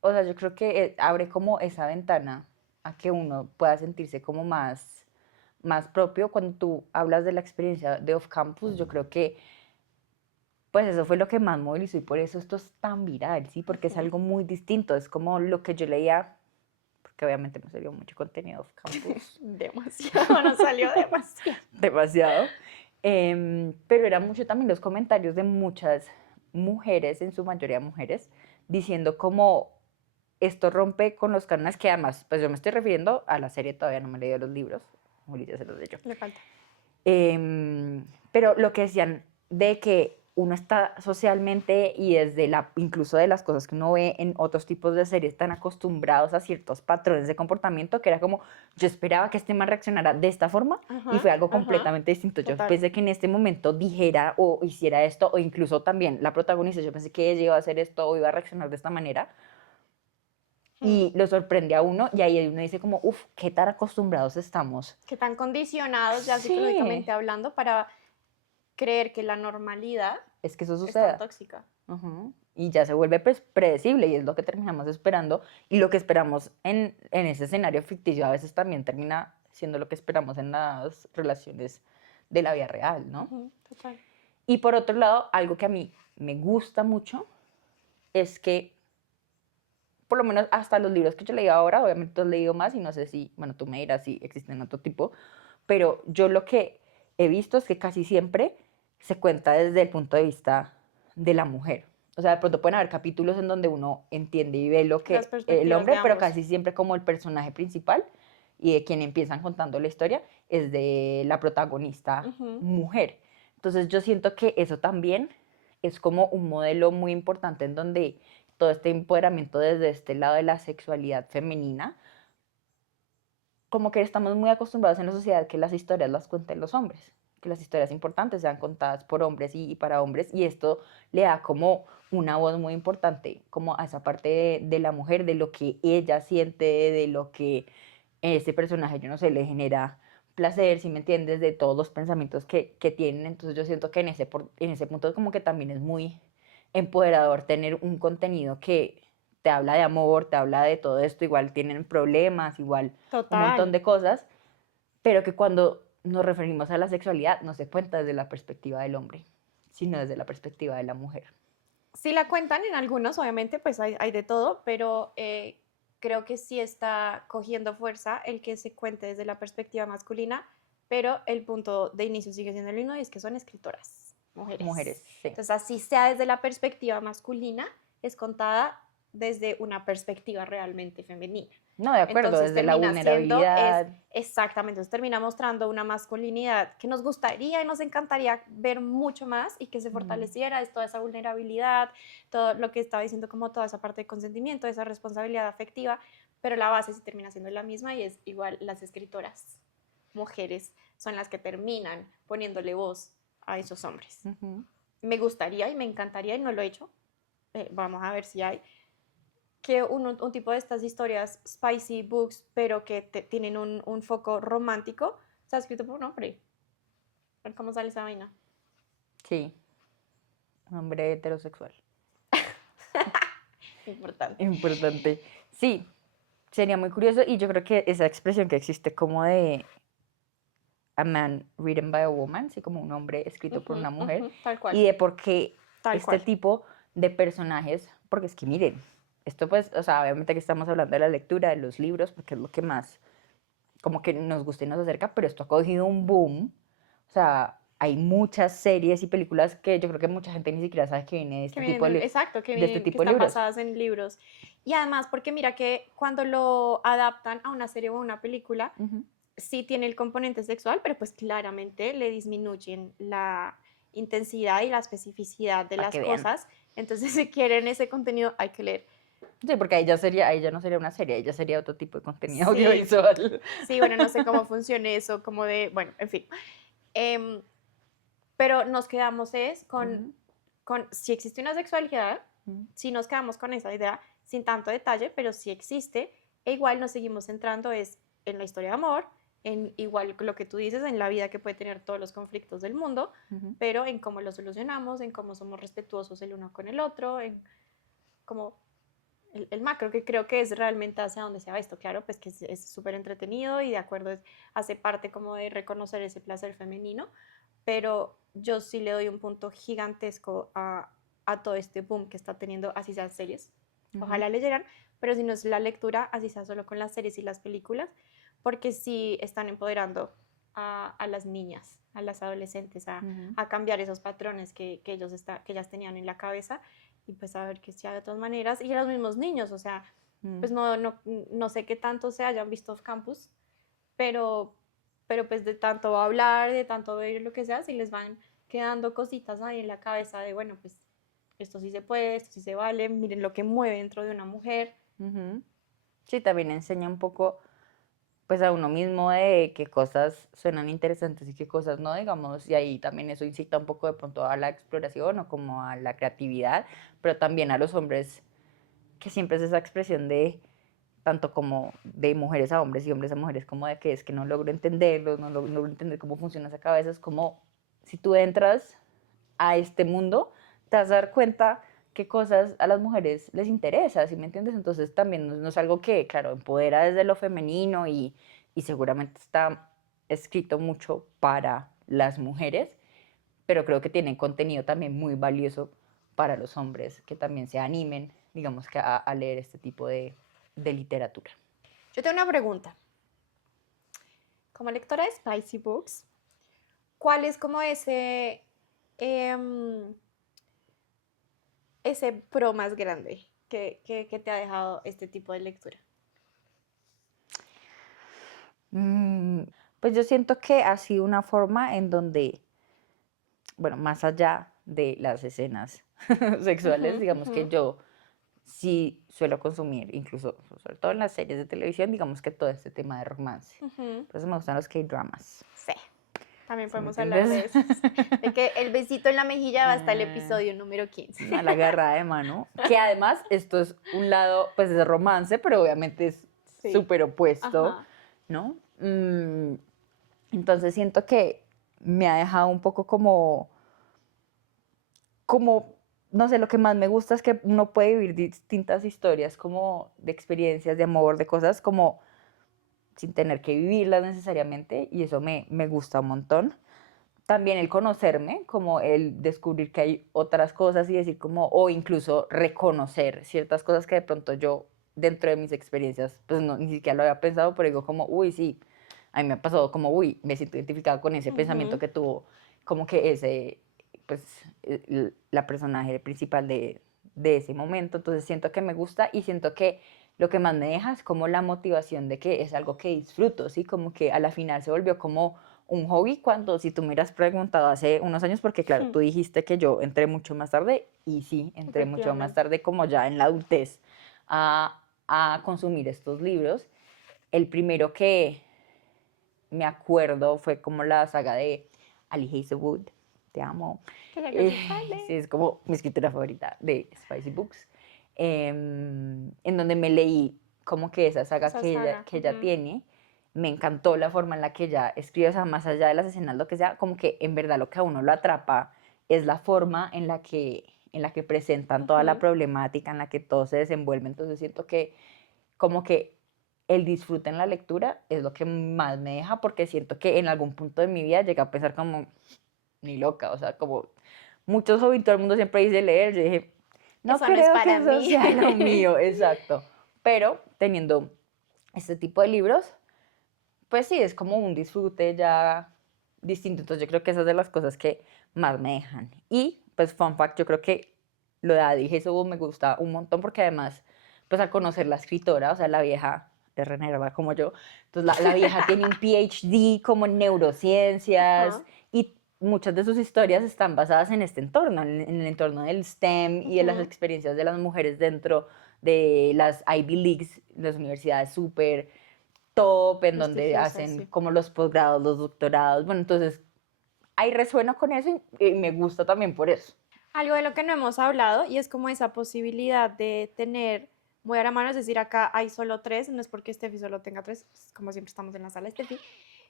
o sea, yo creo que abre como esa ventana a que uno pueda sentirse como más propio. Cuando tú hablas de la experiencia de Off Campus, yo creo que pues eso fue lo que más movilizó y por eso esto es tan viral, ¿sí? Porque es algo muy distinto, es como lo que yo leía, porque obviamente no se vio mucho contenido Off Campus. Demasiado, nos salió demasiado. Demasiado. Pero era mucho también los comentarios de muchas mujeres, en su mayoría mujeres, diciendo como esto rompe con los cánones que además, pues yo me estoy refiriendo a la serie, todavía no me he leído los libros, Juli ya se los leyó. Le falta. Pero lo que decían de que uno está socialmente y desde incluso de las cosas que uno ve en otros tipos de series tan acostumbrados a ciertos patrones de comportamiento que era como yo esperaba que este man reaccionara de esta forma y fue algo completamente distinto. Yo pensé que en este momento dijera o hiciera esto o incluso también la protagonista, yo pensé que ella iba a hacer esto o iba a reaccionar de esta manera y lo sorprende a uno y ahí uno dice como, uff, qué tan acostumbrados estamos. Qué tan condicionados ya psicológicamente hablando para creer que la normalidad es que eso es suceda. tan tóxica. Y ya se vuelve pues, predecible y es lo que terminamos esperando y lo que esperamos en ese escenario ficticio a veces también termina siendo lo que esperamos en las relaciones de la vida real, ¿no? Total. Y por otro lado, algo que a mí me gusta mucho es que por lo menos hasta los libros que yo leí ahora, obviamente tú has leído más y no sé si, bueno, tú me dirás si existen otro tipo, pero yo lo que he visto es que casi siempre se cuenta desde el punto de vista de la mujer. O sea, de pronto pueden haber capítulos en donde uno entiende y ve lo que el hombre, pero casi siempre como el personaje principal y de quien empiezan contando la historia es de la protagonista mujer. Entonces yo siento que eso también es como un modelo muy importante en donde todo este empoderamiento desde este lado de la sexualidad femenina, como que estamos muy acostumbrados en la sociedad que las historias las cuenten los hombres, que las historias importantes sean contadas por hombres y para hombres, y esto le da como una voz muy importante como a esa parte de la mujer, de lo que ella siente, de lo que ese personaje, yo no sé, le genera placer, si me entiendes, de todos los pensamientos que tienen. Entonces yo siento que en ese punto como que también es muy empoderador tener un contenido que te habla de amor, te habla de todo esto, igual tienen problemas, igual un montón de cosas, pero que cuando nos referimos a la sexualidad no se cuenta desde la perspectiva del hombre, sino desde la perspectiva de la mujer. Sí la cuentan en algunos, obviamente, pues hay de todo, pero creo que sí está cogiendo fuerza el que se cuente desde la perspectiva masculina, pero el punto de inicio sigue siendo el mismo y es que son escritoras, mujeres. Mujeres, sí. Entonces, así sea desde la perspectiva masculina, es contada desde una perspectiva realmente femenina. No, de acuerdo, Entonces, desde la vulnerabilidad. Exactamente, entonces termina mostrando una masculinidad que nos gustaría y nos encantaría ver mucho más y que se fortaleciera, es toda esa vulnerabilidad, todo lo que estaba diciendo, como toda esa parte de consentimiento, esa responsabilidad afectiva, pero la base sí termina siendo la misma y es igual las escritoras, mujeres, son las que terminan poniéndole voz a esos hombres. Me gustaría y me encantaría, y no lo he hecho, vamos a ver si hay, que un tipo de estas historias spicy books, pero que tienen un foco romántico, está escrito por un hombre. ¿Cómo sale esa vaina? Sí, un hombre heterosexual. Importante. Importante. Sí, sería muy curioso y yo creo que esa expresión que existe como de a man written by a woman, sí, como un hombre escrito por una mujer, tal cual. y de por qué Tal cual. tipo de personajes, porque es que miren, esto pues, o sea, obviamente que estamos hablando de la lectura, de los libros, porque es lo que más como que nos gusta y nos acerca, pero esto ha cogido un boom, o sea, hay muchas series y películas que yo creo que mucha gente ni siquiera sabe que viene de este tipo de libros. Exacto, que están basadas en libros. Y además, porque mira que cuando lo adaptan a una serie o a una película, sí tiene el componente sexual, pero pues claramente le disminuyen la intensidad y la especificidad de las cosas Entonces, si quieren ese contenido, hay que leer. Sí, porque ahí ya no sería una serie, ahí ya sería otro tipo de contenido Sí, audiovisual. sí, bueno, no sé cómo funcione eso, como de, bueno, en fin. Em, pero nos quedamos es Ujú, con si existe una sexualidad, ujú, si nos quedamos con esa idea sin tanto detalle, pero si existe, e igual nos seguimos centrando es en la historia de amor, en igual lo que tú dices, en la vida que puede tener todos los conflictos del mundo, ujú, pero en cómo los solucionamos, en cómo somos respetuosos el uno con el otro, en cómo el macro, que creo que es realmente hacia donde se va esto, claro, pues que es súper entretenido y de acuerdo, hace parte como de reconocer ese placer femenino, pero yo sí le doy un punto gigantesco a todo este boom que está teniendo, así sean series, ujú, ojalá leyeran, pero si no es la lectura, así sea solo con las series y las películas, porque sí están empoderando a las niñas, a las adolescentes, ujú. a cambiar esos patrones que ellas tenían en la cabeza y pues a ver que sea de todas maneras, y a los mismos niños, o sea, pues Mm. no sé qué tanto se hayan visto off campus, pero, pero pues de tanto hablar, de tanto ver lo que sea, si les van quedando cositas ahí en la cabeza de, bueno, pues esto sí se puede, esto sí se vale, miren lo que mueve dentro de una mujer. Ujú. Sí, también enseña un poco, pues a uno mismo de qué cosas suenan interesantes y qué cosas no, digamos, y ahí también eso incita un poco de pronto a la exploración o como a la creatividad, pero también a los hombres, que siempre es esa expresión de tanto como de mujeres a hombres y hombres a mujeres, como de que es que no logro entenderlos, no logro entender cómo funciona esa cabeza, es como si tú entras a este mundo, te vas a dar cuenta qué cosas a las mujeres les interesa, ¿sí me entiendes? Entonces también no es algo que, claro, empodera desde lo femenino y seguramente está escrito mucho para las mujeres, pero creo que tiene contenido también muy valioso para los hombres que también se animen, digamos, que a leer este tipo de literatura. Yo tengo una pregunta. Como lectora de Spicy Books, ¿cuál es como em, ese pro más grande que te ha dejado este tipo de lectura? Mm, pues yo siento que ha sido una forma en donde, bueno, más allá de las escenas sexuales, Ujú, digamos que ujú, yo sí suelo consumir, incluso, sobre todo en las series de televisión, digamos que todo este tema de romance. ujú. Por eso me gustan los K-dramas. Sí, también ¿Sí me podemos hablar entiendes? de esos. De que el besito en la mejilla va hasta el Eh, episodio número 15. a la agarrada de mano. Que además esto es un lado, pues es romance, pero obviamente es Sí, súper opuesto, ajá. ¿no? Entonces siento que me ha dejado un poco como, no sé, lo que más me gusta es que uno puede vivir distintas historias como de experiencias, de amor, de cosas como sin tener que vivirlas necesariamente y eso me gusta un montón. También el conocerme, como el descubrir que hay otras cosas y decir como, o incluso reconocer ciertas cosas que de pronto yo dentro de mis experiencias, pues no, ni siquiera lo había pensado, pero digo como, uy, sí, a mí me ha pasado como, uy, me siento identificada con ese pensamiento Ujú. que tuvo como que ese, pues, la personaje principal de ese momento, entonces siento que me gusta y siento que lo que más me deja es como la motivación de que es algo que disfruto, ¿sí? Como que a la final se volvió como un hobby cuando si tú me hubieras preguntado hace unos años, porque claro, tú dijiste que yo entré mucho más tarde y sí, entré mucho más Efectivamente. tarde como ya en la adultez a consumir estos libros. El primero que me acuerdo fue como la saga de Ali Hazelwood, te amo. Que ya Eh, casi sale. sí, es como mi escritora favorita de Spicy Books, en donde me leí como que esa saga Esa saga. que ella Ujú. tiene. Me encantó la forma en la que ella escribe, o sea, más allá de las escenas, lo que sea, como que en verdad lo que a uno lo atrapa es la forma en la que presentan toda la Ujú. problemática, en la que todo se desenvuelve. Entonces siento que como que el disfrute en la lectura es lo que más me deja porque siento que en algún punto de mi vida llegué a pensar como, ni loca, o sea, como muchos hobbies, todo el mundo siempre dice leer, yo dije, no Eso no es creo que para eso mí. sea lo mío, exacto. Pero teniendo este tipo de libros, pues sí, es como un disfrute ya distinto. Entonces yo creo que esas son de las cosas que más me dejan. Y pues fun fact, yo creo que lo de Adi eso me gusta un montón porque además, pues al conocer la escritora, o sea, la vieja es renerva como yo, entonces la vieja tiene un PhD como en neurociencias Ajá. y muchas de sus historias están basadas en este entorno, en el entorno del STEM y de las Ujú. experiencias de las mujeres dentro de las Ivy Leagues, las universidades súper top, en donde Prestigiosas, hacen sí. como los posgrados, los doctorados. Bueno, entonces ahí resueno con eso y me gusta también por eso. Algo de lo que no hemos hablado y es como esa posibilidad de tener muy a la mano, es decir, acá hay solo tres, no es porque Steffi solo tenga tres, como siempre estamos en la sala de Steffi,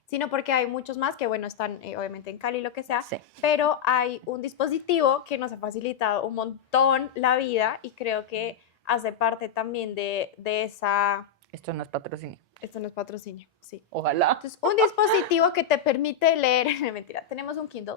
sino porque hay muchos más que, bueno, están obviamente en Cali, lo que sea, Sí. pero hay un dispositivo que nos ha facilitado un montón la vida y creo que hace parte también de esa... Esto no es patrocinio. Esto no es patrocinio, sí. Ojalá. Entonces, un dispositivo que te permite leer, mentira, tenemos un Kindle.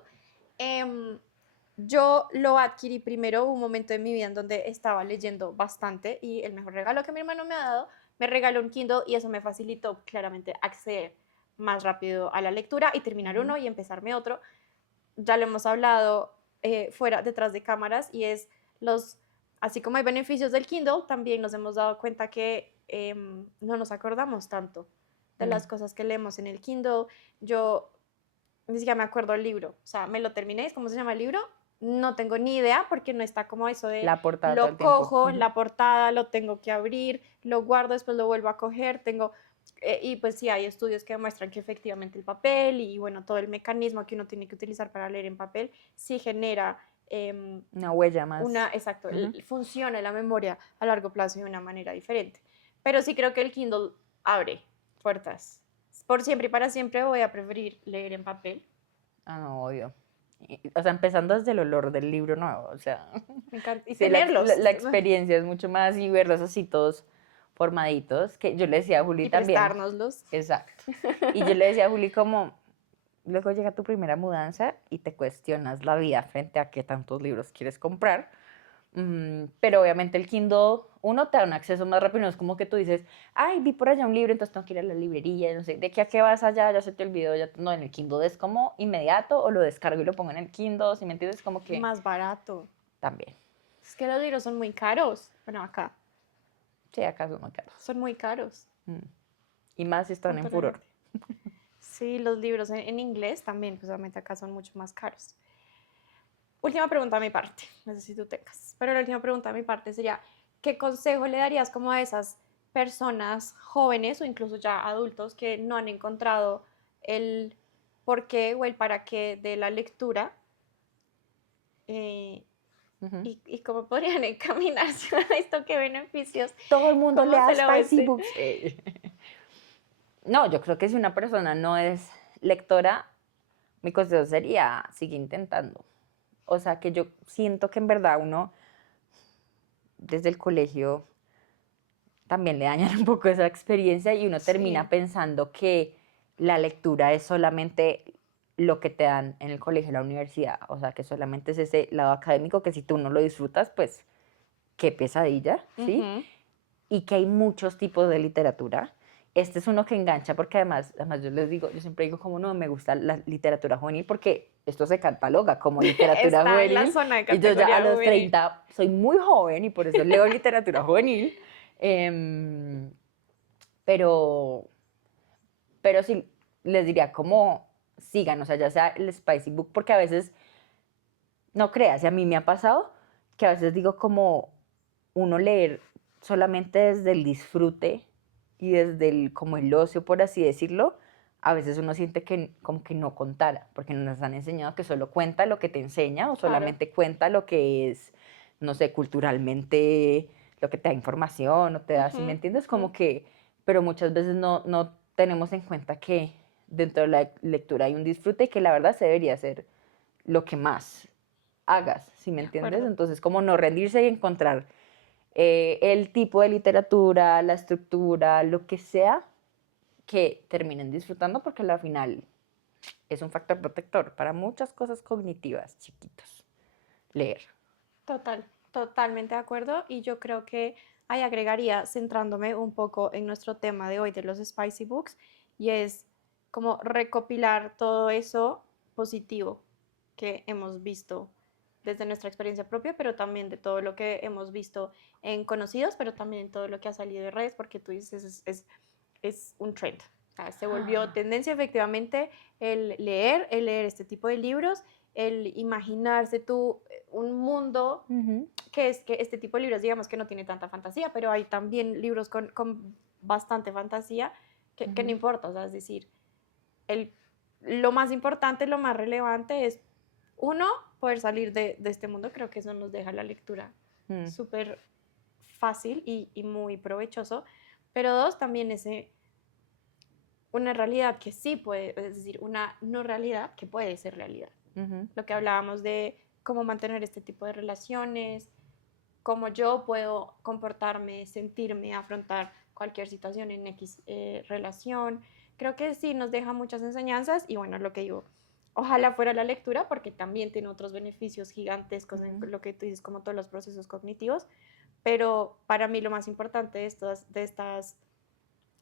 Yo lo adquirí primero un momento en mi vida en donde estaba leyendo bastante y el mejor regalo que mi hermano me ha dado, me regaló un Kindle y eso me facilitó claramente acceder más rápido a la lectura y terminar uno y empezarme otro. Ya lo hemos hablado fuera, detrás de cámaras y es los, así como hay beneficios del Kindle, también nos hemos dado cuenta que no nos acordamos tanto de las cosas que leemos en el Kindle. Yo ni siquiera me acuerdo el libro, o sea, me lo terminé, ¿cómo se llama el libro? No tengo ni idea porque no está como eso de La portada todo el lo tiempo. cojo, la portada, lo tengo que abrir, lo guardo, después lo vuelvo a coger, tengo, y pues sí, hay estudios que demuestran que efectivamente el papel y bueno, todo el mecanismo que uno tiene que utilizar para leer en papel sí genera Una huella más. una, exacto, Ujú. funciona la memoria a largo plazo de una manera diferente. Pero sí creo que el Kindle abre puertas. Por siempre y para siempre voy a preferir leer en papel. Ah, no, obvio. O sea, empezando desde el olor del libro nuevo, o sea, Me encanta. Y sí, tenerlos. la experiencia es mucho más y verlos así todos formaditos, que yo le decía a Juli Y también, prestárnoslos. exacto. Y yo le decía a Juli como, luego llega tu primera mudanza y te cuestionas la vida frente a qué tantos libros quieres comprar. Pero obviamente el Kindle, uno te da un acceso más rápido, no es como que tú dices, ay, vi por allá un libro, entonces tengo que ir a la librería, no sé, de qué a qué vas allá, ya se te olvidó, ya no, en el Kindle es como inmediato, o lo descargo y lo pongo en el Kindle, si me entiendes, como que Más barato. también. Es que los libros son muy caros. Bueno, acá. Sí, acaso no caros. Son muy caros. Y más si están en Punto del furor. norte. Sí, los libros en inglés también, pues obviamente acá son mucho más caros. Última pregunta de mi parte, no sé si tú tengas, pero la última pregunta de mi parte sería, ¿qué consejo le darías como a esas personas jóvenes o incluso ya adultos que no han encontrado el por qué o el para qué de la lectura eh, Ujú. y cómo podrían encaminarse a esto? ¿Qué beneficios? Todo el mundo ¿Cómo lea se lo Spicy vende? Books. No, yo creo que si una persona no es lectora, mi consejo sería, sigue intentando. O sea, que yo siento que en verdad uno desde el colegio también le dañan un poco esa experiencia y uno termina Sí, pensando que la lectura es solamente lo que te dan en el colegio, en la universidad. O sea, que solamente es ese lado académico que si tú no lo disfrutas, pues qué pesadilla, ¿sí? ujú, Y que hay muchos tipos de literatura. Este es uno que engancha porque además yo les digo, yo siempre digo como no, me gusta la literatura juvenil porque esto se cataloga como literatura está en la juvenil zona de y yo ya a categoría los juvenil. 30 soy muy joven y por eso leo literatura juvenil. Em, pero, pero sí les diría como sigan, o sea, ya sea el Spicy Book, porque a veces, no creas, y a mí me ha pasado que a veces digo como uno leer solamente desde el disfrute y desde el, como el ocio, por así decirlo, a veces uno siente que como que no contara, porque nos han enseñado que solo cuenta lo que te enseña o Claro. solamente cuenta lo que es, no sé, culturalmente, lo que te da información o te da, ¿si me Ujú, entiendes? ujú. Como que, pero muchas veces no tenemos en cuenta que dentro de la lectura hay un disfrute y que la verdad se debería hacer lo que más hagas, ¿si me De entiendes? acuerdo. Entonces, como no rendirse y encontrar el tipo de literatura, la estructura, lo que sea, que terminen disfrutando, porque al final es un factor protector para muchas cosas cognitivas, chiquitos. Leer. Total, totalmente de acuerdo. Y yo creo que ahí agregaría, centrándome un poco en nuestro tema de hoy de los Spicy Books, y es como recopilar todo eso positivo que hemos visto desde nuestra experiencia propia, pero también de todo lo que hemos visto en conocidos, pero también en todo lo que ha salido de redes, porque tú dices, es un trend. sea, se volvió tendencia efectivamente el leer este tipo de libros, el imaginarse tú un mundo Ujú, que es que este tipo de libros, digamos que no tiene tanta fantasía, pero hay también libros con bastante fantasía que no ujú, importa, o sea, es decir, el, lo más importante, lo más relevante es, uno, poder salir de este mundo, creo que eso nos deja la lectura mm, súper fácil y muy provechoso, pero dos, también ese, una realidad que sí puede, es decir, una no realidad que puede ser realidad. ujú, Lo que hablábamos de cómo mantener este tipo de relaciones, cómo yo puedo comportarme, sentirme, afrontar cualquier situación en X relación. Creo que sí nos deja muchas enseñanzas y bueno, lo que digo, ojalá fuera la lectura porque también tiene otros beneficios gigantescos en ujú, lo que tú dices, como todos los procesos cognitivos, pero para mí lo más importante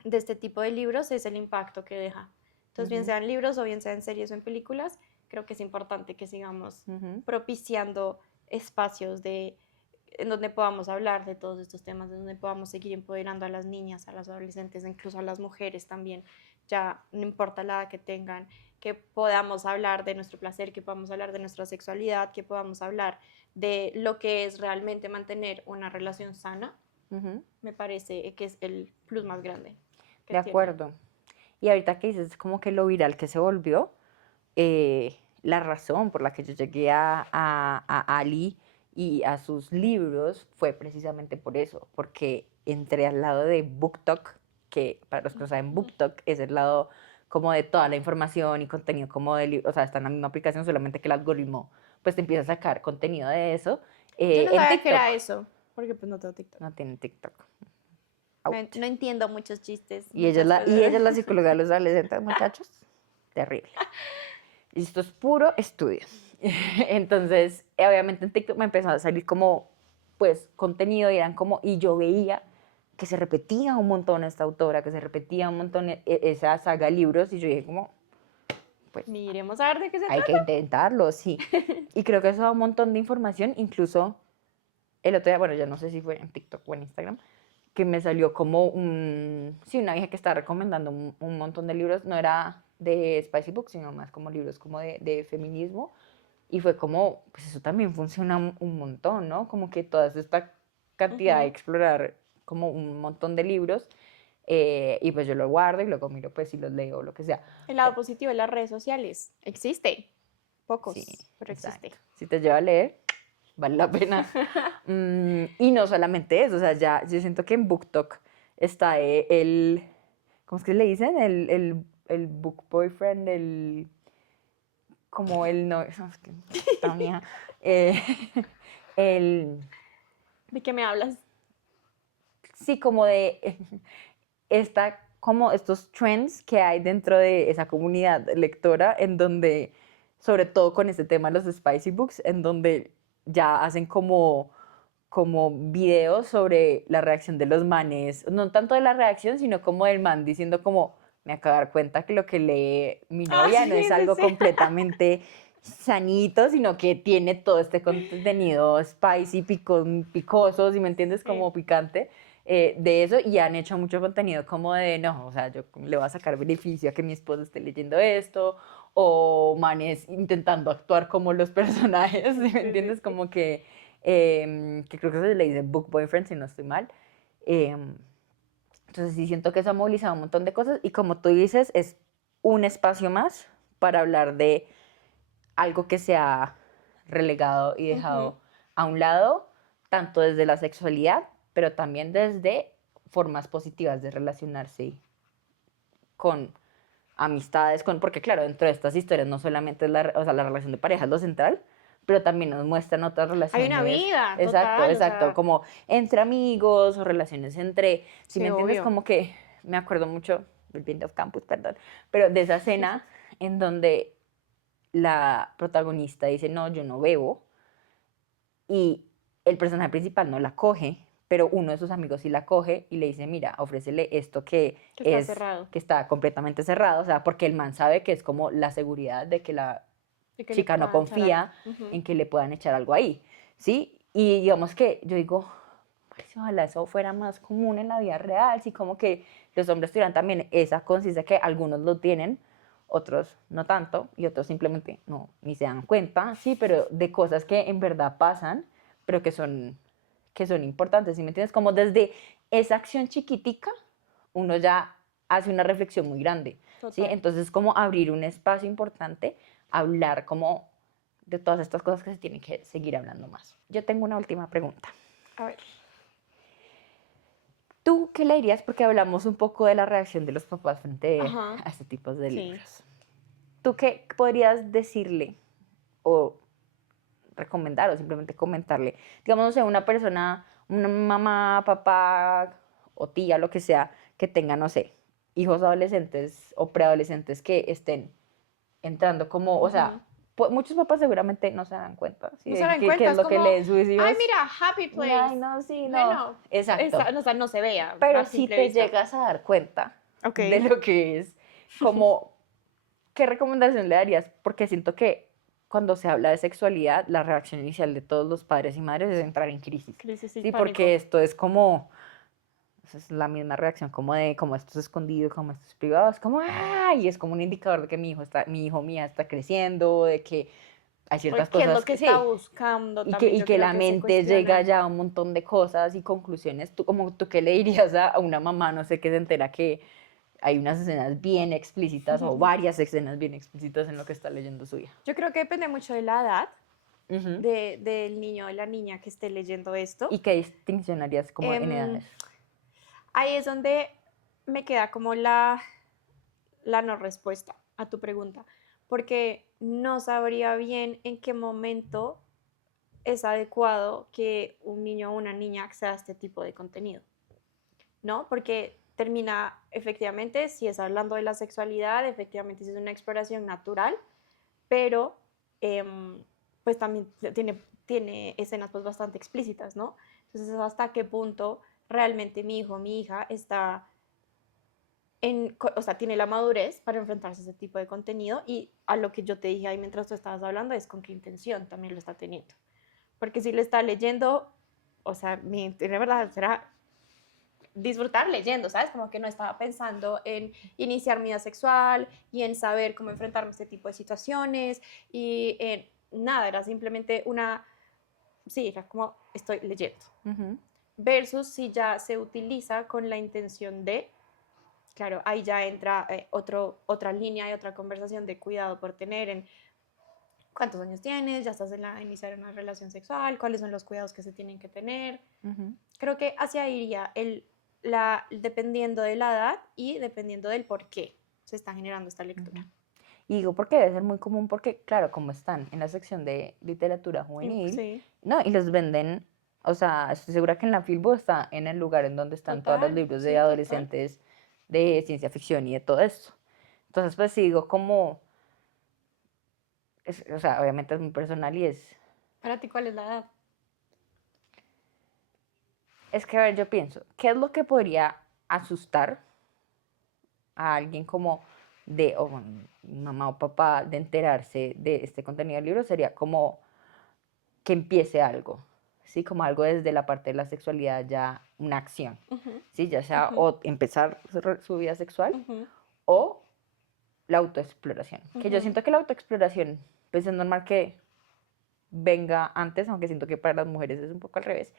de este tipo de libros es el impacto que deja. Entonces, bien ujú, sean libros o bien sean series o en películas, creo que es importante que sigamos ujú. propiciando espacios en donde podamos hablar de todos estos temas, en donde podamos seguir empoderando a las niñas, a las adolescentes, incluso a las mujeres también, ya no importa la edad que tengan, que podamos hablar de nuestro placer, que podamos hablar de nuestra sexualidad, que podamos hablar de lo que es realmente mantener una relación sana, Ujú. me parece que es el plus más grande que De tiene. acuerdo. Y ahorita que dices como que lo viral que se volvió, la razón por la que yo llegué a Ali y a sus libros fue precisamente por eso, porque entré al lado de BookTok, que para los que no saben, BookTok es el lado como de toda la información y contenido como de libros, o sea, está en la misma aplicación, solamente que el algoritmo pues te empieza a sacar contenido de eso Yo no en sabía que era TikTok. eso, porque pues no tengo TikTok. No tienen TikTok. No, Out. no entiendo muchos chistes, Y ella, muchas y cosas. ella es la psicóloga de los adolescentes, muchachos. Terrible. Y esto es puro estudio. Entonces, obviamente en TikTok me empezó a salir como, pues, contenido y eran como, y yo veía que se repetía un montón esta autora, que se repetía un montón esa saga de libros, y yo dije como, pues, Miremos a ver de qué se hay que trata. intentarlo, sí. Y creo que eso da un montón de información, incluso el otro día, bueno, ya no sé si fue en TikTok o en Instagram, que me salió como sí, una vieja que estaba recomendando un montón de libros, no era de Spicy Books, sino más como libros como de feminismo, y fue como, pues eso también funciona un montón, ¿no? Como que toda esta cantidad de Ujú. explorar como un montón de libros, y pues yo lo guardo y luego miro pues si los leo o lo que sea. El lado positivo de las redes sociales. Existe. Sí, Pocos, pero exacto. existe. Si te lleva a leer, vale la pena. Y no solamente eso, o sea, ya yo siento que en BookTok está ¿cómo es que le dicen? El book boyfriend, como el no, es que está mía, eh, el, ¿De qué me hablas? sí, como de como estos trends que hay dentro de esa comunidad lectora, en donde, sobre todo con este tema de los spicy books, en donde ya hacen como videos sobre la reacción de los manes, no tanto de la reacción, sino como del man diciendo como, me acabo de dar cuenta que lo que lee mi Ah, novia no sí, es sí, algo sí. completamente sanito, sino que tiene todo este contenido spicy, picoso, si me entiendes, Sí. como picante. De eso y han hecho mucho contenido como de, no, o sea, yo le voy a sacar beneficio a que mi esposo esté leyendo esto, o manes intentando actuar como los personajes, ¿sí me Sí, sí, entiendes? sí. Como que creo que se le dice book boyfriend si no estoy mal. Em, entonces sí siento que eso ha movilizado un montón de cosas y como tú dices, es un espacio más para hablar de algo que se ha relegado y Ujú. dejado a un lado, tanto desde la sexualidad, pero también desde formas positivas de relacionarse con amistades, porque claro, dentro de estas historias no solamente es o sea, la relación de pareja es lo central, pero también nos muestran otras Hay una relaciones, vida, exacto, total, o exacto, sea, como entre amigos o relaciones entre, si me sí, entiendes, obvio. como que me acuerdo mucho, del End of Campus, perdón, pero de esa escena en donde la protagonista dice, no, yo no bebo, y el personaje principal no la coge, pero uno de sus amigos sí la coge y le dice, mira, ofrécele esto Que está cerrado. que está completamente cerrado, o sea, porque el man sabe que es como la seguridad de que la De que le chica no puedan echar algo. confía Ujú. en que le puedan echar algo ahí, ¿sí? Y digamos que yo digo, si ojalá eso fuera más común en la vida real, si como que los hombres tuvieran también esa conciencia que algunos lo tienen, otros no tanto, y otros simplemente no, ni se dan cuenta, sí, pero de cosas que en verdad pasan, pero que son importantes, ¿sí me entiendes? Como desde esa acción chiquitica, uno ya hace una reflexión muy grande, ¿sí? Total. Entonces, como abrir un espacio importante, hablar como de todas estas cosas que se tienen que seguir hablando más. Yo tengo una última pregunta. A ver. ¿Tú qué le dirías? Porque hablamos un poco de la reacción de los papás frente Ajá. a este tipo de Sí. libros. ¿Tú qué podrías decirle o recomendar o simplemente comentarle? Digamos, no sé, una persona, una mamá, papá o tía, lo que sea, que tenga, no sé, hijos adolescentes o preadolescentes que estén entrando como, o sea, Ujú. muchos papás seguramente no se dan cuenta, ¿sí? No se De dan qué cuenta, es es lo que como, leen sus hijos. ay, mira, Happy Place. Ay, no, sí, no. Bueno, Exacto. o sea, no se vea Pero a si simple te vista. llegas a dar cuenta Ok. de lo que es, como, ¿qué recomendación le darías? Porque siento que cuando se habla de sexualidad, la reacción inicial de todos los padres y madres es entrar en crisis. Crisis y Sí, pánico. porque esto es como, es la misma reacción como de, como esto es escondido, como esto es privado, es como, ¡ay! Es como un indicador de que mi hijo mía está creciendo, de que hay ciertas ¿Qué es lo cosas que que está sí, buscando? y que, También y yo que creo la que se mente llega cuestiona. ya a un montón de cosas y conclusiones. Tú, como, ¿tú qué le dirías a una mamá, no sé, que se entera que hay unas escenas bien explícitas o varias escenas bien explícitas en lo que está leyendo su hija? Yo creo que depende mucho de la edad Ujú. del niño o de la niña que esté leyendo esto. ¿Y qué distinción harías como en Em, edades? Ahí es donde me queda como la no respuesta a tu pregunta, porque no sabría bien en qué momento es adecuado que un niño o una niña acceda a este tipo de contenido, ¿no? Porque termina efectivamente, si es hablando de la sexualidad, efectivamente si es una exploración natural, pero pues también tiene escenas pues bastante explícitas, ¿no? Entonces, ¿hasta qué punto realmente mi hijo o mi hija está o sea, tiene la madurez para enfrentarse a ese tipo de contenido? Y a lo que yo te dije ahí mientras tú estabas hablando es con qué intención también lo está teniendo. Porque si lo está leyendo, o sea, de verdad será disfrutar leyendo, ¿sabes? Como que no estaba pensando en iniciar mi vida sexual y en saber cómo enfrentarme a este tipo de situaciones y nada, era simplemente sí, era como estoy leyendo. Ujú. Versus si ya se utiliza con la intención de, claro, ahí ya entra otra línea y otra conversación de cuidado por tener en cuántos años tienes, ya estás en iniciar una relación sexual, cuáles son los cuidados que se tienen que tener. Ujú. Creo que hacia ahí iría dependiendo de la edad y dependiendo del por qué se está generando esta lectura. Ujú. Y digo porque debe ser muy común porque, claro, como están en la sección de literatura juvenil, Sí, ¿no? Y los venden, o sea, estoy segura que en la Filbo está en el lugar en donde están todos los total, libros de sí, total. adolescentes de ciencia ficción y de todo esto. Entonces, pues sí digo como, o sea, obviamente es muy personal y Para ti, ¿cuál es la edad? es que, a ver, yo pienso, ¿qué es lo que podría asustar a alguien como de, o bueno, mamá o papá, de enterarse de este contenido del libro? Sería como que empiece algo, ¿sí? Como algo desde la parte de la sexualidad, ya una acción, Ujú, ¿sí? Ya sea ujú, o empezar su vida sexual ujú, o la autoexploración. Que yo ujú. siento que la autoexploración, pues es normal que venga antes, aunque siento que para las mujeres es un poco al revés.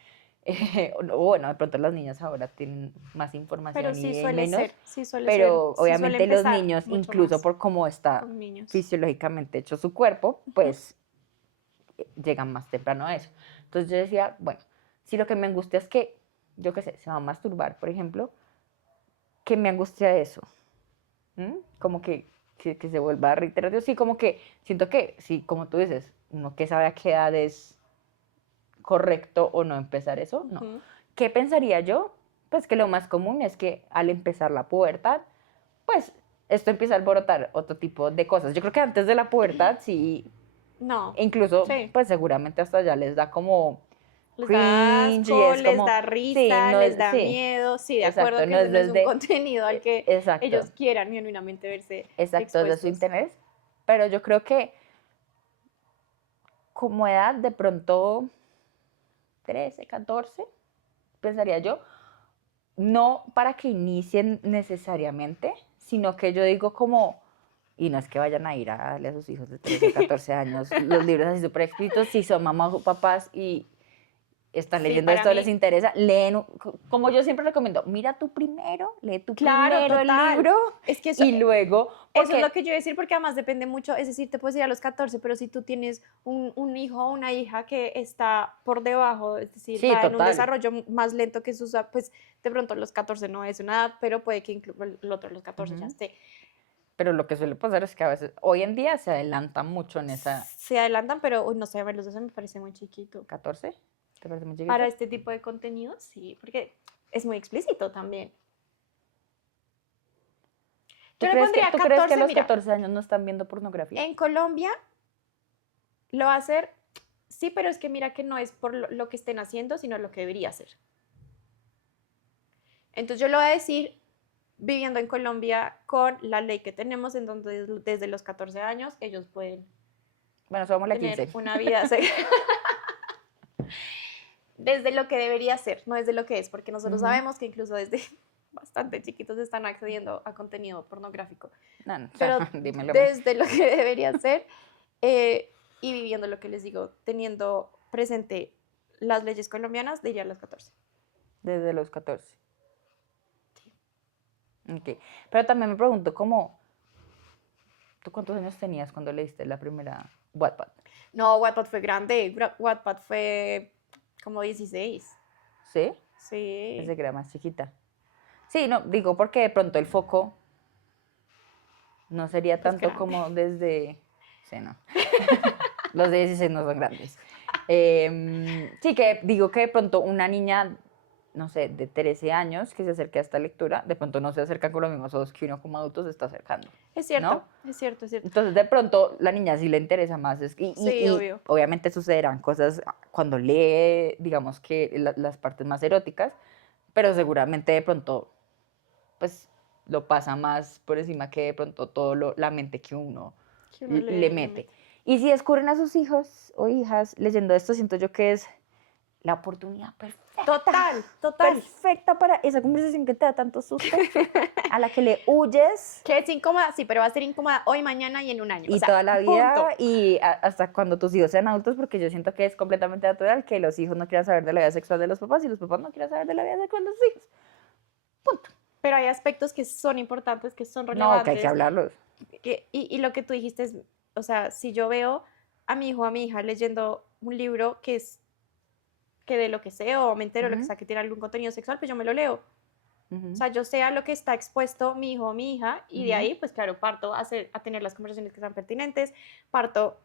O bueno, de pronto las niñas ahora tienen más Pero información y hay menos, sí suele ser, pero sí suele obviamente los empezar niños, mucho incluso más por cómo está con niños. fisiológicamente hecho su cuerpo, Ujú, pues llegan más temprano a eso. Entonces yo decía, bueno, si lo que me angustia es que, yo qué sé, se va a masturbar, por ejemplo, ¿qué me angustia eso? ¿Mm? Como que se vuelva reiterativo. Sí, como que siento que, sí, como tú dices, uno que sabe a qué edad es correcto o no empezar eso, no. ujú. ¿Qué pensaría yo? Pues que lo más común es que al empezar la pubertad, pues esto empieza a alborotar otro tipo de cosas. Yo creo que antes de la pubertad sí, No, incluso sí. pues seguramente hasta ya les da como Les da cringe y asco, es les como, da sí, risa, no les es, da sí, miedo. Sí, de acuerdo exacto, que no ese es no es un desde, contenido al que ellos exacto, quieran genuinamente verse exacto, desde su expuestos. interés, pero yo creo que como edad de pronto 13, 14, pensaría yo, no para que inicien necesariamente, sino que yo digo como, y no es que vayan a ir a darle a sus hijos de 13, 14 años los libros así súper explícitos, si son mamás o papás y están Sí, leyendo para esto, mí, les interesa, leen, como yo siempre recomiendo, mira tú primero, lee tú claro, primero el total. libro Es que eso, y luego, eso es porque, lo que yo iba a decir, porque además depende mucho, es decir, te puedes ir a los 14, pero si tú tienes un hijo o una hija que está por debajo, es decir, sí, va en un total. desarrollo más lento que sus, pues de pronto los 14 no es una edad, pero puede que incluso el otro a los 14 ya Ujú. esté. Pero lo que suele pasar es que a veces, hoy en día se adelantan mucho en esa Se adelantan, pero uy, no sé, a ver, los 12 me parece muy chiquito. 14, ¿te parece muy Para chiquito? este tipo de contenido, sí, porque es muy explícito también. Yo le pondría Tú crees que a 14, los mira, 14 años no están viendo pornografía? en Colombia lo va a hacer, sí, pero es que mira que no es por lo que estén haciendo, sino lo que debería hacer. Entonces yo lo voy a decir viviendo en Colombia con la ley que tenemos en donde desde los 14 años ellos pueden Bueno, somos la tener 15. una vida desde lo que debería ser, no desde lo que es, porque nosotros Ujú. sabemos que incluso desde bastante chiquitos están accediendo a contenido pornográfico, No, no, pero dímelo a mí. desde lo que debería ser eh, y viviendo lo que les digo, teniendo presente las leyes colombianas, diría los 14. Desde los 14. Ok. Pero también me pregunto, ¿cómo, tú cuántos años tenías cuando leíste la primera Wattpad? No, Wattpad fue grande, Wattpad fue como 16. ¿Sí? Sí, Desde que era más chiquita. Sí, no, digo porque de pronto el foco no sería pues tanto grande. como desde... Sí, no. Los de 16 no son grandes. Sí, que digo que de pronto una niña, no sé, de 13 años que se acerque a esta lectura, de pronto no se acerca con los mismos ojos que uno como adulto se está acercando, Es cierto, ¿no? es cierto, es cierto. Entonces, de pronto, la niña sí le interesa más. Sí, obvio. Obviamente sucederán cosas cuando lee, digamos que las partes más eróticas, pero seguramente de pronto, pues, lo pasa más por encima que de pronto la mente que uno Que uno le le mete. mete. Y si descubren a sus hijos o hijas leyendo esto, siento yo que es la oportunidad Total, total. perfecta para esa conversación que te da tanto susto, a la que le huyes Que es incómoda, sí, pero va a ser incómoda hoy, mañana y en un año. O y sea, toda la punto. vida y hasta cuando tus hijos sean adultos, porque yo siento que es completamente natural que los hijos no quieran saber de la vida sexual de los papás y los papás no quieran saber de la vida sexual de sus hijos. Punto. Pero hay aspectos que son importantes, que son No, que hay que relevantes. hablarlos. Y lo que tú dijiste es, o sea, si yo veo a mi hijo o a mi hija leyendo un libro que es que de lo que sé o me entero lo que sea que tiene algún contenido sexual, pues yo me lo leo. O sea, yo sé a lo que está expuesto mi hijo o mi hija y de ahí, pues claro, parto a tener las conversaciones que sean pertinentes, parto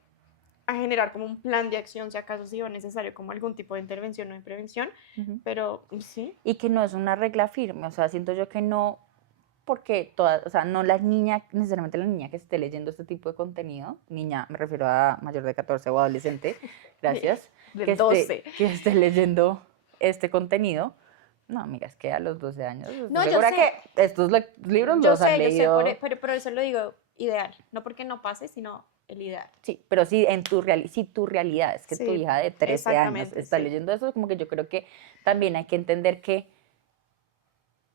a generar como un plan de acción si acaso sí o necesario como algún tipo de intervención o de prevención, pero sí. Y que no es una regla firme, o sea, siento yo que no, porque todas, o sea, no la niña, necesariamente la niña que esté leyendo este tipo de contenido, niña, me refiero a mayor de 14 o adolescente, gracias, De 12. que esté leyendo este contenido. No, amiga, es que a los 12 años, No, estoy yo segura sé, que estos libros los han yo sé, leído. pero por eso lo digo ideal, no porque no pase, sino el ideal. Sí, pero sí, si tu realidad es que tu Sí, hija de 13 años exactamente, está sí. leyendo eso, como que yo creo que también hay que entender que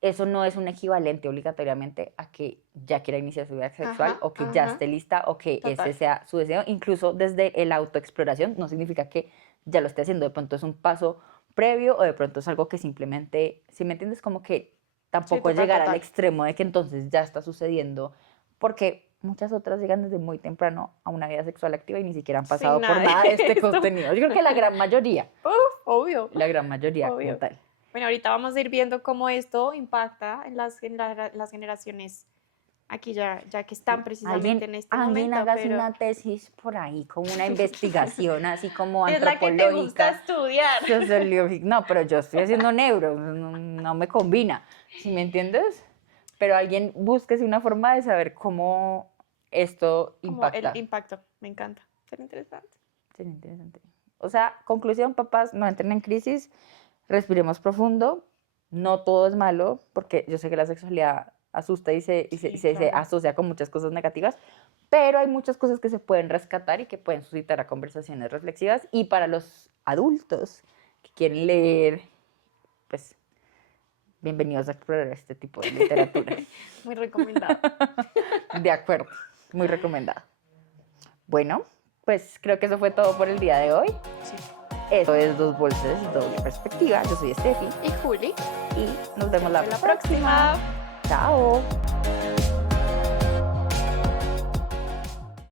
eso no es un equivalente obligatoriamente a que ya quiera iniciar su vida sexual Ajá, o que ya ajá, esté lista o que ese total. sea su deseo. Incluso desde el autoexploración no significa que ya lo esté haciendo. De pronto es un paso previo o de pronto es algo que simplemente, si me entiendes, como que Sí, tampoco total, llegar al total. extremo de que entonces ya está sucediendo, porque muchas otras llegan desde muy temprano a una vida sexual activa y ni siquiera han Sin pasado por nada de nada de este esto. contenido. Yo creo que Obvio, la gran mayoría como obvio. tal. Bueno, ahorita vamos a ir viendo cómo esto impacta en las generaciones aquí ya que están precisamente en este Alguien momento, hágase pero una tesis por ahí, como una investigación así como es la que te gusta antropológica, estudiar. sociológica. No, pero yo estoy haciendo neuro, no me combina, ¿sí me entiendes? Pero alguien búsquese una forma de saber cómo esto Como el impacta. impacto, me encanta. Sería interesante. Sería interesante. O sea, conclusión, papás, no entren en crisis, respiremos profundo, no todo es malo, porque yo sé que la sexualidad asusta Sí, se claro. asocia con muchas cosas negativas, pero hay muchas cosas que se pueden rescatar y que pueden suscitar a conversaciones reflexivas. Y para los adultos que quieren leer, pues bienvenidos a explorar este tipo de literatura. Muy recomendado. De acuerdo, muy recomendado. Bueno, pues creo que eso fue todo por el día de hoy. Sí. Eso es Dos Bolsas, Doble Perspectiva. Yo soy Steffi Y Juli. y nos vemos la Hasta la próxima. Chao.